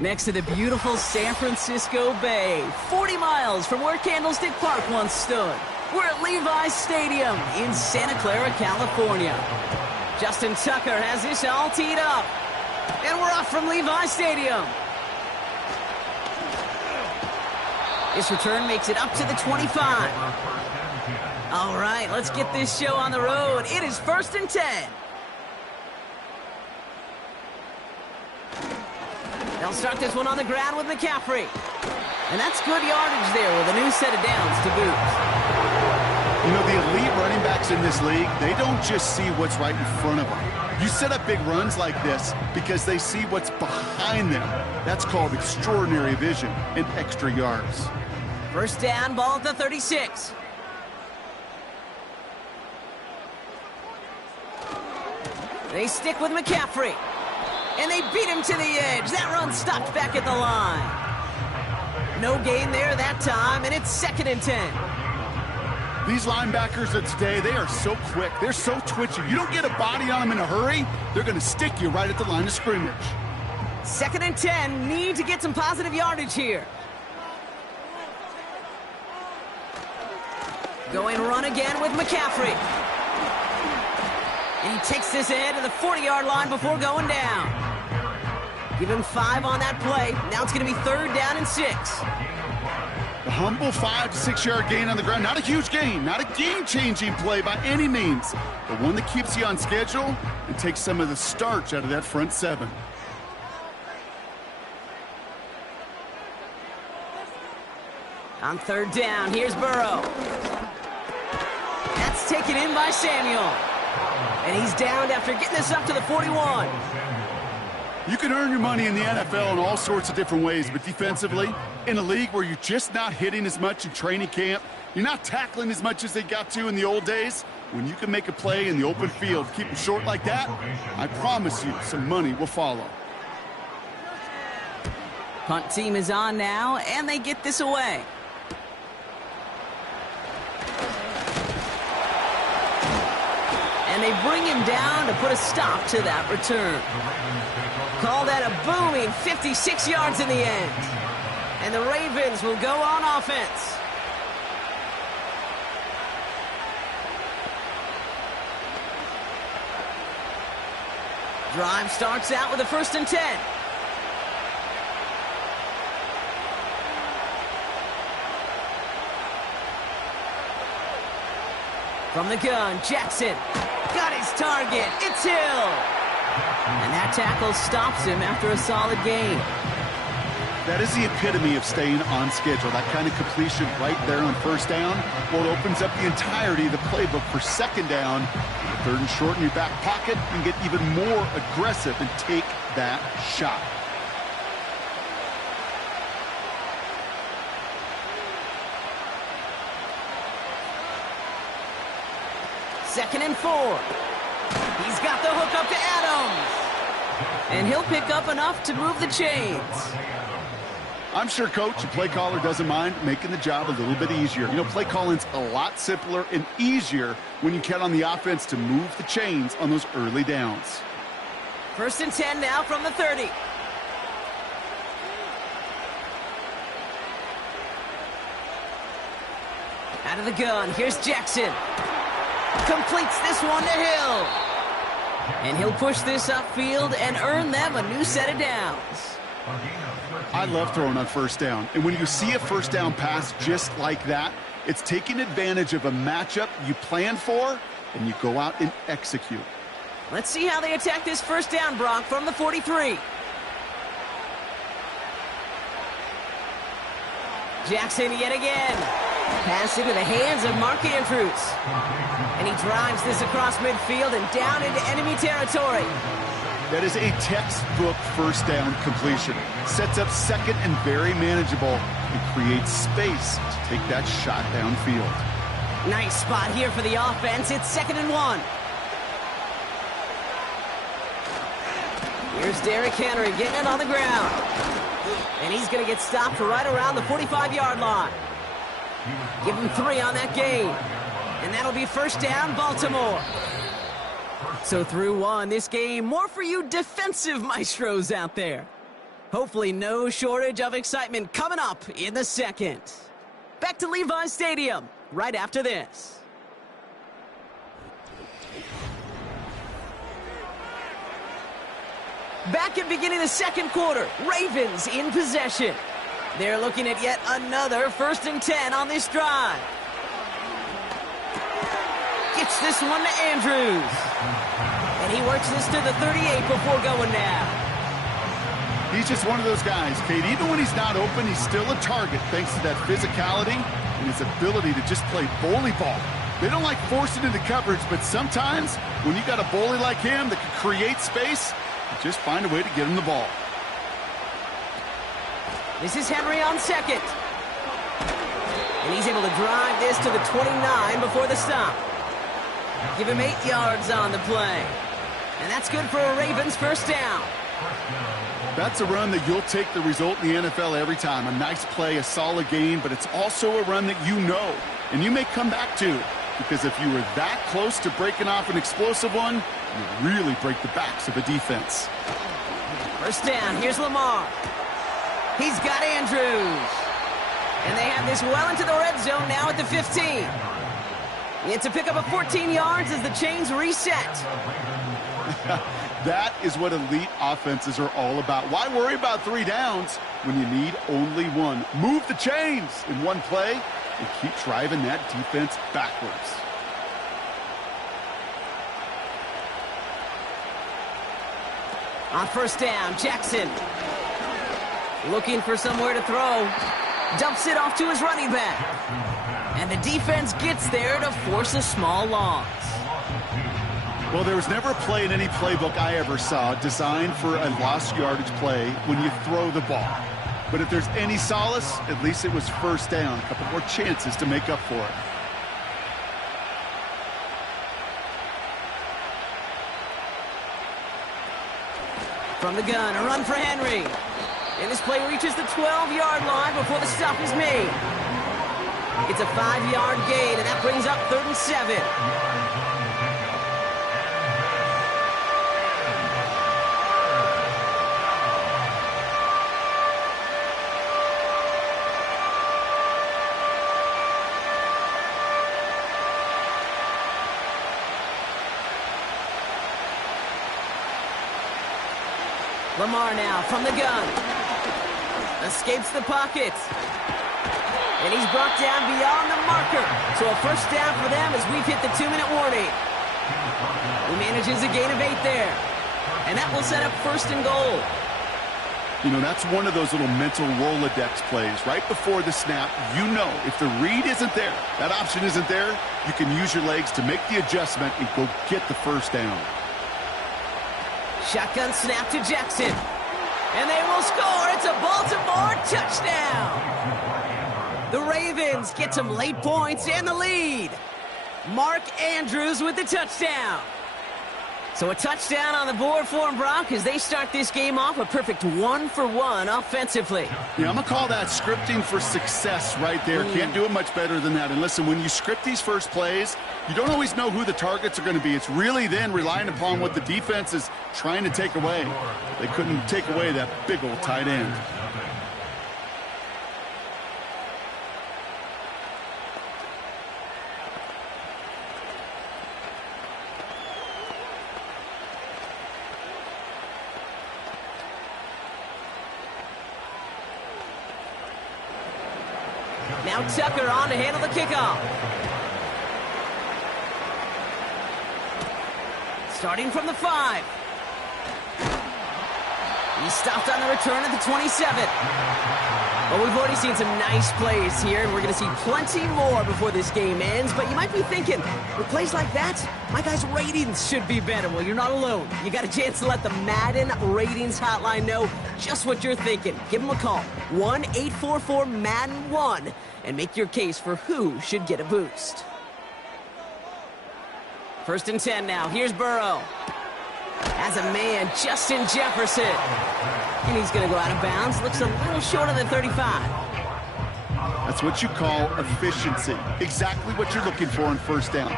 Next to the beautiful San Francisco Bay, 40 miles from where Candlestick Park once stood. We're at Levi's Stadium in Santa Clara, California. Justin Tucker has this all teed up. And we're off from Levi's Stadium. This return makes it up to the 25. All right, let's get this show on the road. It is 1st and 10. They'll start this one on the ground with McCaffrey. And that's good yardage there with a new set of downs to boot. You know, the elite running backs in this league, they don't just see what's right in front of them. You set up big runs like this because they see what's behind them. That's called extraordinary vision and extra yards. First down, ball at the 36. They stick with McCaffrey. And they beat him to the edge. That run stopped back at the line. No gain there that time, and it's 2nd and 10. These linebackers of today, they are so quick. They're so twitchy. You don't get a body on them in a hurry, they're going to stick you right at the line of scrimmage. 2nd and 10. Need to get some positive yardage here. Going run again with McCaffrey. And he takes this ahead to the 40-yard line before going down. Give him 5 on that play. Now it's going to be 3rd down and 6. A humble 5 to 6 yard gain on the ground. Not a huge gain, not a game-changing play by any means, but one that keeps you on schedule and takes some of the starch out of that front 7. On 3rd down, here's Burrow. That's taken in by Samuel. And he's downed after getting this up to the 41. You can earn your money in the NFL in all sorts of different ways, but defensively, in a league where you're just not hitting as much in training camp, you're not tackling as much as they got to in the old days, when you can make a play in the open field, keep them short like that, I promise you some money will follow. Punt team is on now, and they get this away. And they bring him down to put a stop to that return. Call that a booming 56 yards in the end. And the Ravens will go on offense. Drive starts out with a 1st and 10. From the gun, Jackson got his target. It's Hill. And that tackle stops him after a solid gain. That is the epitome of staying on schedule. That kind of completion right there on 1st down. Well, it opens up the entirety of the playbook for 2nd down. 3rd and short in your back pocket, and get even more aggressive and take that shot. Second and 4. He's got the hook up to Adams. And he'll pick up enough to move the chains. I'm sure coach and play caller doesn't mind making the job a little bit easier. You know, play calling's a lot simpler and easier when you count on the offense to move the chains on those early downs. 1st and 10 now from the 30. Out of the gun, here's Jackson. Completes this one to Hill. And he'll push this upfield and earn them a new set of downs. I love throwing on 1st down. And when you see a 1st down pass just like that, it's taking advantage of a matchup you plan for, and you go out and execute. Let's see how they attack this 1st down, Brock, from the 43. Jackson yet again. Pass into the hands of Mark Andrews. And he drives this across midfield and down into enemy territory. That is a textbook first down completion. Sets up second and very manageable and creates space to take that shot downfield. Nice spot here for the offense. It's 2nd and 1. Here's Derrick Henry getting it on the ground. And he's going to get stopped right around the 45-yard line. Give him 3 on that game. And that'll be first down, Baltimore. So through 1, this game, more for you defensive maestros out there. Hopefully no shortage of excitement coming up in the second. Back to Levi's Stadium right after this. Back at beginning of the second quarter, Ravens in possession. They're looking at yet another 1st and 10 on this drive. Gets this one to Andrews. And he works this to the 38 before going down. He's just one of those guys, Kate. Even when he's not open, he's still a target thanks to that physicality and his ability to just play bully ball. They don't like forcing into coverage, but sometimes when you got a bully like him that can create space, you just find a way to get him the ball. This is Henry on second. And he's able to drive this to the 29 before the stop. Give him 8 yards on the play. And that's good for a Ravens first down. That's a run that you'll take the result in the NFL every time. A nice play, a solid game, but it's also a run that you know and you may come back to, because if you were that close to breaking off an explosive one, you really break the backs of a defense. First down, here's Lamar. He's got Andrews. And they have this well into the red zone now at the 15. It's a pickup of 14 yards as the chains reset. That is what elite offenses are all about. Why worry about 3 downs when you need only 1? Move the chains in one play and keep driving that defense backwards. On first down, Jackson looking for somewhere to throw. Dumps it off to his running back. And the defense gets there to force a small loss. Well, there was never a play in any playbook I ever saw designed for a lost yardage play when you throw the ball. But if there's any solace, at least it was first down. A couple more chances to make up for it. From the gun, a run for Henry. And this play reaches the 12-yard line before the stop is made. It's a 5-yard gain, and that brings up 3rd and 7. Lamar now from the gun. Escapes the pocket. And he's brought down beyond the marker. So a first down for them as we've hit the 2-minute warning. He manages a gain of 8 there. And that will set up 1st and goal. You know, that's one of those little mental Rolodex plays. Right before the snap, you know if the read isn't there, that option isn't there, you can use your legs to make the adjustment and go get the first down. Shotgun snap to Jackson. And they will score. It's a Baltimore touchdown. The Ravens get some late points and the lead. Mark Andrews with the touchdown. So a touchdown on the board for them, Brock, as they start this game off a perfect 1-for-1 offensively. Yeah, I'm going to call that scripting for success right there. Can't do it much better than that. And listen, when you script these first plays, you don't always know who the targets are going to be. It's really then relying upon what the defense is trying to take away. They couldn't take away that big old tight end. Now Tucker on to handle the kickoff. Starting from the 5. He stopped on the return at the 27. Well, we've already seen some nice plays here, and we're going to see plenty more before this game ends. But you might be thinking, with plays like that, my guys' ratings should be better. Well, you're not alone. You got a chance to let the Madden Ratings Hotline know just what you're thinking. Give them a call, 1-844-MADDEN1, and make your case for who should get a boost. 1st and 10 now. Here's Burrow. As a man, Justin Jefferson. And he's going to go out of bounds. Looks a little short of the 35. That's what you call efficiency. Exactly what you're looking for on 1st down.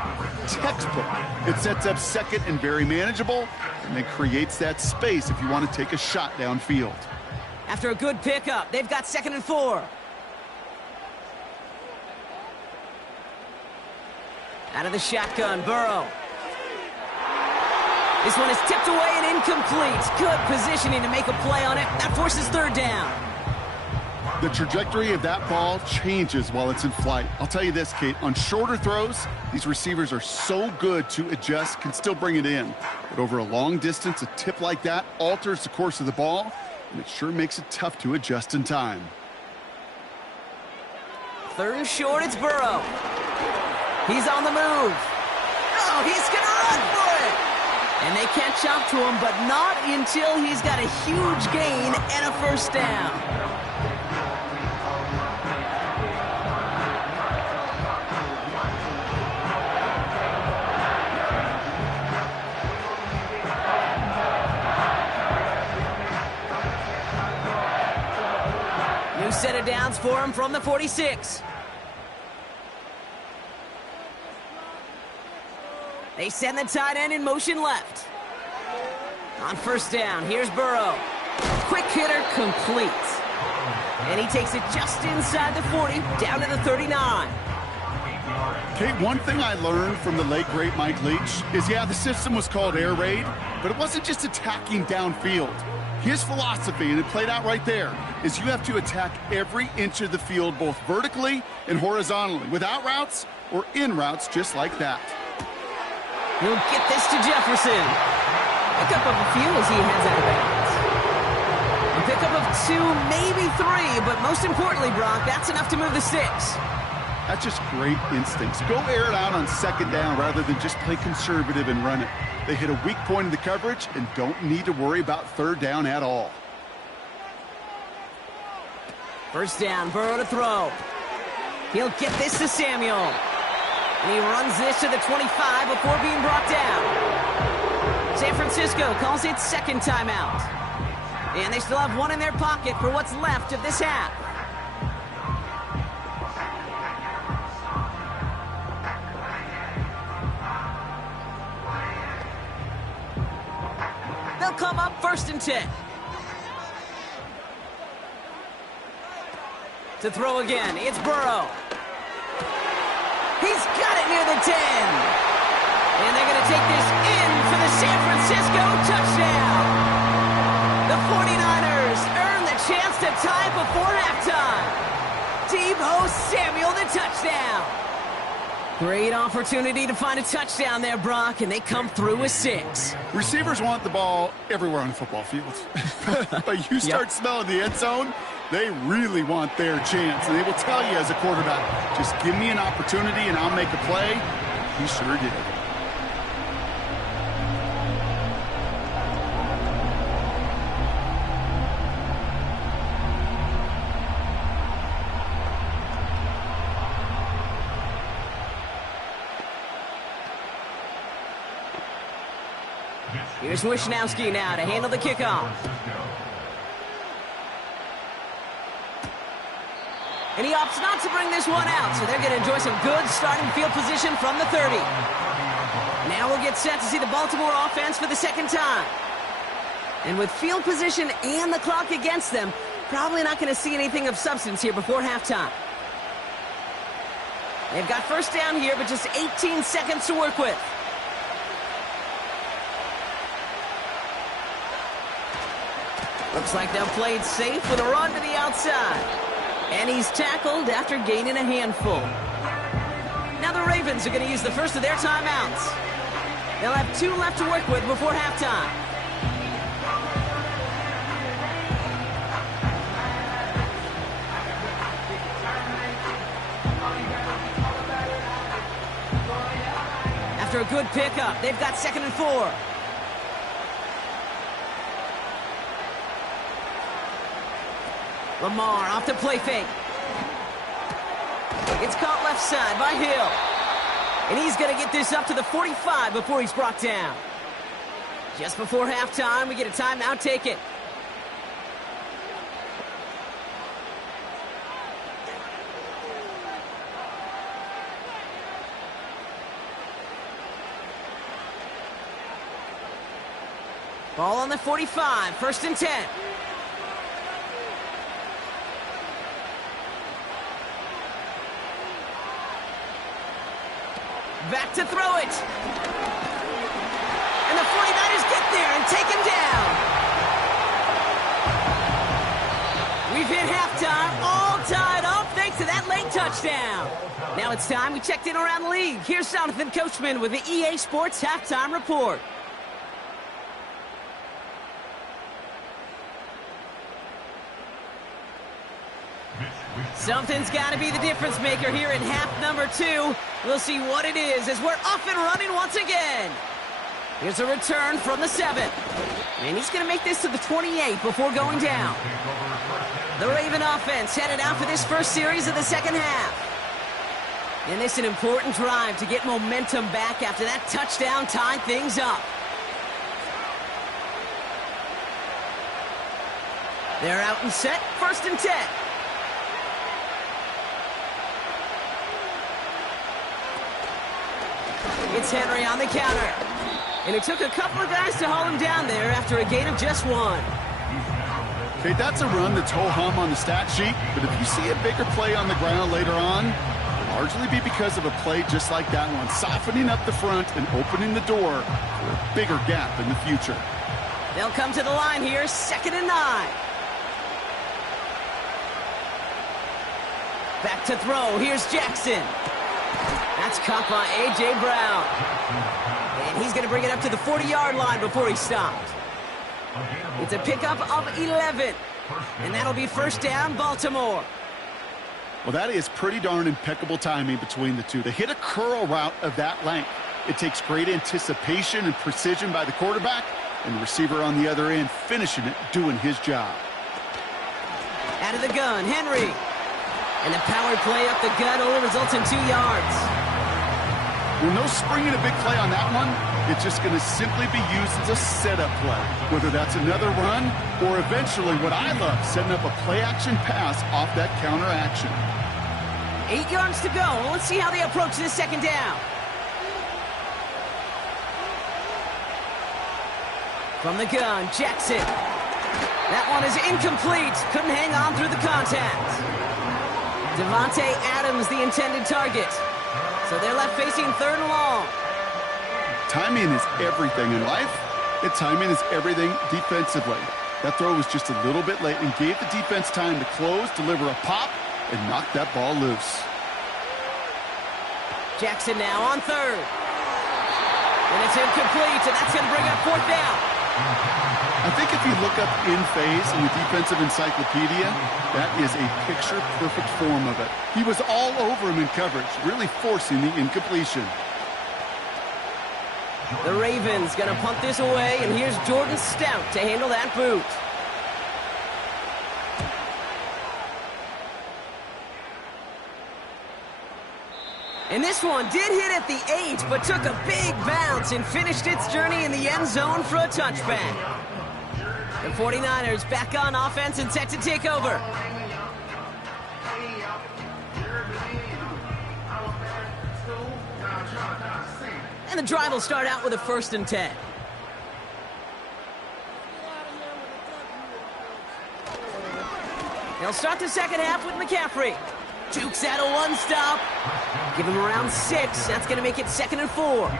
Textbook. It sets up 2nd and very manageable, and then creates that space if you want to take a shot downfield. After a good pickup, they've got 2nd and 4. Out of the shotgun, Burrow. This one is tipped away and incomplete. Good positioning to make a play on it. That forces 3rd down. The trajectory of that ball changes while it's in flight. I'll tell you this, Kate, on shorter throws, these receivers are so good to adjust, can still bring it in. But over a long distance, a tip like that alters the course of the ball, and it sure makes it tough to adjust in time. 3rd and short, it's Burrow. He's on the move. Oh, he's going to run for it. And they catch up to him, but not until he's got a huge gain and a 1st down. New set of downs for him from the 46. They send the tight end in motion left. On 1st down, here's Burrow. Quick hitter complete. And he takes it just inside the 40, down to the 39. Kate, one thing I learned from the late, great Mike Leach is, yeah, the system was called air raid, but it wasn't just attacking downfield. His philosophy, and it played out right there, is you have to attack every inch of the field, both vertically and horizontally, without routes or in routes just like that. He'll get this to Jefferson. Pickup of a few as he heads out of bounds. A pickup of 2, maybe 3, but most importantly, Brock, that's enough to move the 6. That's just great instincts. Go air it out on 2nd down rather than just play conservative and run it. They hit a weak point in the coverage and don't need to worry about 3rd down at all. 1st down, Burrow to throw. He'll get this to Samuel. And he runs this to the 25 before being brought down. San Francisco calls it 2nd timeout. And they still have 1 in their pocket for what's left of this half. They'll come up 1st and 10. To throw again, it's Burrow. He's got it near the 10. And they're going to take this in for the San Francisco touchdown. The 49ers earn the chance to tie before halftime. Deebo Samuel, the touchdown. Great opportunity to find a touchdown there, Brock, and they come through with 6. Receivers want the ball everywhere on the football field. But you start smelling the end zone, they really want their chance. And they will tell you as a quarterback, just give me an opportunity and I'll make a play. He sure did. Here's Wishnowski now to handle the kickoff. And he opts not to bring this one out, so they're going to enjoy some good starting field position from the 30. Now we'll get set to see the Baltimore offense for the 2nd time. And with field position and the clock against them, probably not going to see anything of substance here before halftime. They've got 1st down here, but just 18 seconds to work with. Looks like they'll play it safe with a run to the outside. And he's tackled after gaining a handful. Now the Ravens are going to use the first of their timeouts. They'll have 2 left to work with before halftime. After a good pickup, they've got 2nd and 4. Lamar off the play fake. It's caught left side by Hill. And he's going to get this up to the 45 before he's brought down. Just before halftime, we get a timeout taken. Ball on the 45, 1st and 10. Back to throw it. And the 49ers get there and take him down. We've hit halftime, all tied up thanks to that late touchdown. Now it's time we checked in around the league. Here's Jonathan Coachman with the EA Sports Halftime Report. Something's got to be the difference maker here in half number 2. We'll see what it is as we're off and running once again. Here's a return from the 7. And he's going to make this to the 28 before going down. The Raven offense headed out for this first series of the second half. And it's an important drive to get momentum back after that touchdown tied things up. They're out and set, 1st and 10. It's Henry on the counter. And it took a couple of guys to haul him down there after a gain of just 1. Okay, that's a run that's ho-hum on the stat sheet, but if you see a bigger play on the ground later on, it'll largely be because of a play just like that one, softening up the front and opening the door for a bigger gap in the future. They'll come to the line here, 2nd and 9. Back to throw, here's Jackson. That's caught by A.J. Brown. And he's going to bring it up to the 40-yard line before he stopped. It's a pickup of 11. And that'll be 1st down, Baltimore. Well, that is pretty darn impeccable timing between the two. To hit a curl route of that length, it takes great anticipation and precision by the quarterback, and the receiver on the other end finishing it, doing his job. Out of the gun, Henry. And the power play up the gut only results in 2 yards. Well, no springing a big play on that one. It's just going to simply be used as a setup play, whether that's another run or eventually what I love, setting up a play-action pass off that counter action. 8 yards to go. Let's see how they approach this 2nd down. From the gun, Jackson. That one is incomplete. Couldn't hang on through the contact. Devontae Adams, the intended target. So they're left facing 3rd and long. Timing is everything in life, and timing is everything defensively. That throw was just a little bit late and gave the defense time to close, deliver a pop, and knock that ball loose. Jackson now on 3rd. And it's incomplete, and that's going to bring up 4th down. I think if you look up in phase in the defensive encyclopedia, that is a picture-perfect form of it. He was all over him in coverage, really forcing the incompletion. The Ravens going to punt this away, and here's Jordan Stout to handle that boot. And this one did hit at the 8, but took a big bounce and finished its journey in the end zone for a touchback. The 49ers back on offense and set to take over. And the drive will start out with a 1st and 10. They'll start the second half with McCaffrey. Jukes out a 1-stop. Give him around 6. That's going to make it 2nd and 4.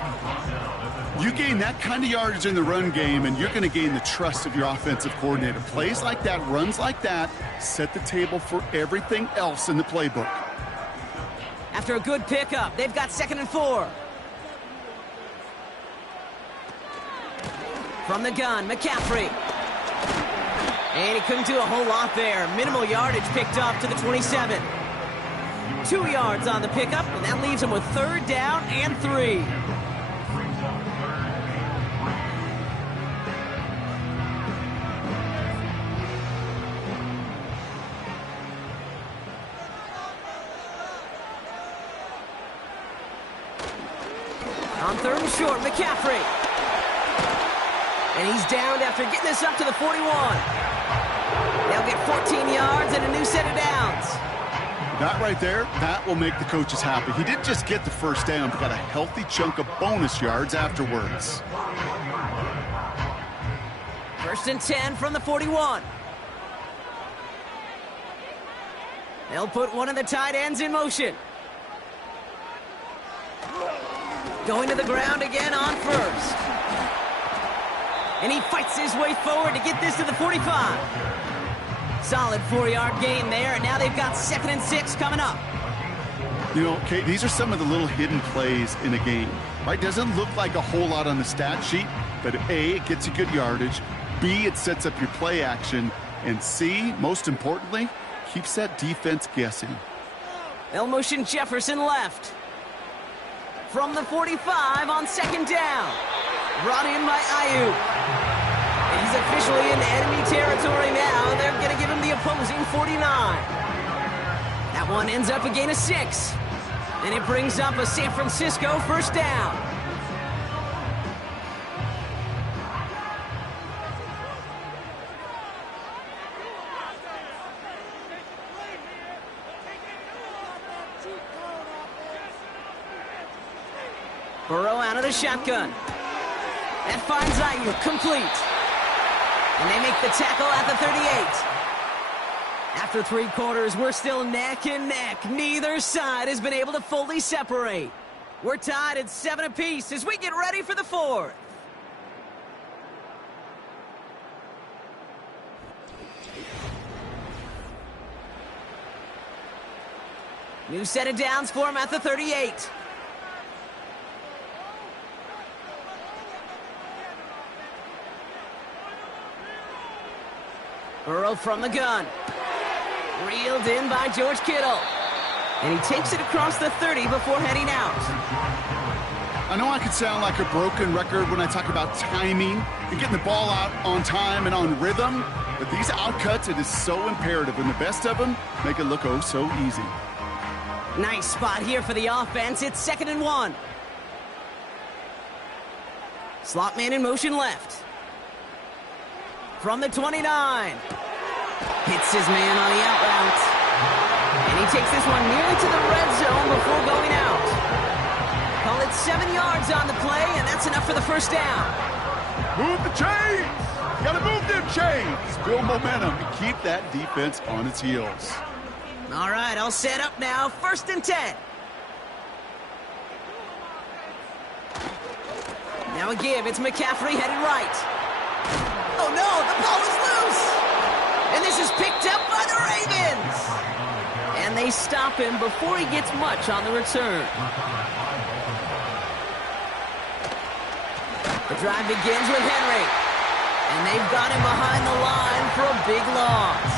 You gain that kind of yardage in the run game, and you're going to gain the trust of your offensive coordinator. Plays like that, runs like that, set the table for everything else in the playbook. After a good pickup, they've got 2nd and 4. From the gun, McCaffrey. And he couldn't do a whole lot there. Minimal yardage picked up to the 27. 2 yards on the pickup, and that leaves him with 3rd down and 3. 3rd and short, McCaffrey. And he's downed after getting this up to the 41. They'll get 14 yards and a new set of downs. That right there, that will make the coaches happy. He didn't just get the first down, but got a healthy chunk of bonus yards afterwards. 1st and 10 from the 41. They'll put one of the tight ends in motion. Going to the ground again on 1st. And he fights his way forward to get this to the 45. Solid 4-yard gain there, and now they've got 2nd and 6 coming up. You know, Kate, these are some of the little hidden plays in a game, right? Doesn't look like a whole lot on the stat sheet, but A, it gets you good yardage, B, it sets up your play action, and C, most importantly, keeps that defense guessing. They'll motion Jefferson left. From the 45 on 2nd down. Brought in by Ayuk. And he's officially in enemy territory now. They're going to give him the opposing 49. That one ends up a gain of 6. And it brings up a San Francisco 1st down. Burrow out of the shotgun. That finds Ayuk complete. And they make the tackle at the 38. After 3 quarters, we're still neck and neck. Neither side has been able to fully separate. We're tied at 7 apiece as we get ready for the 4th. New set of downs for him at the 38. Burrow from the gun. Reeled in by George Kittle. And he takes it across the 30 before heading out. I know I could sound like a broken record when I talk about timing and getting the ball out on time and on rhythm, but these outcuts, it is so imperative, and the best of them make it look oh so easy. Nice spot here for the offense. It's 2nd and 1. Slot man in motion left. From the 29. Hits his man on the out route. And he takes this one nearly to the red zone before going out. Call it 7 yards on the play, and that's enough for the 1st down. Move the chains! You gotta move them chains! Build momentum and keep that defense on its heels. All right, all set up now. 1st and 10. Now a give. It's McCaffrey headed right. Oh, no, the ball is loose. And this is picked up by the Ravens. And they stop him before he gets much on the return. The drive begins with Henry. And they've got him behind the line for a big loss.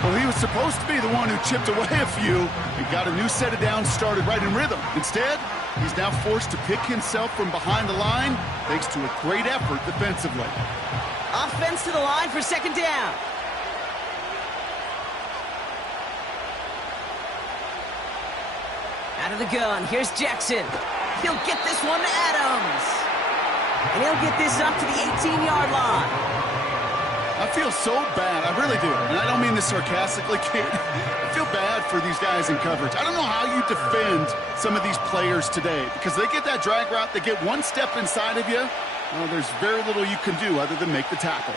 Well, he was supposed to be the one who chipped away a few and got a new set of downs started right in rhythm. Instead, he's now forced to pick himself from behind the line thanks to a great effort defensively. Offense to the line for 2nd down. Out of the gun, here's Jackson. He'll get this one to Adams. And he'll get this up to the 18-yard line. I feel so bad. I really do. And I don't mean this sarcastically, kid. I feel bad for these guys in coverage. I don't know how you defend some of these players today because they get that drag route, they get one step inside of you. Well, there's very little you can do other than make the tackle.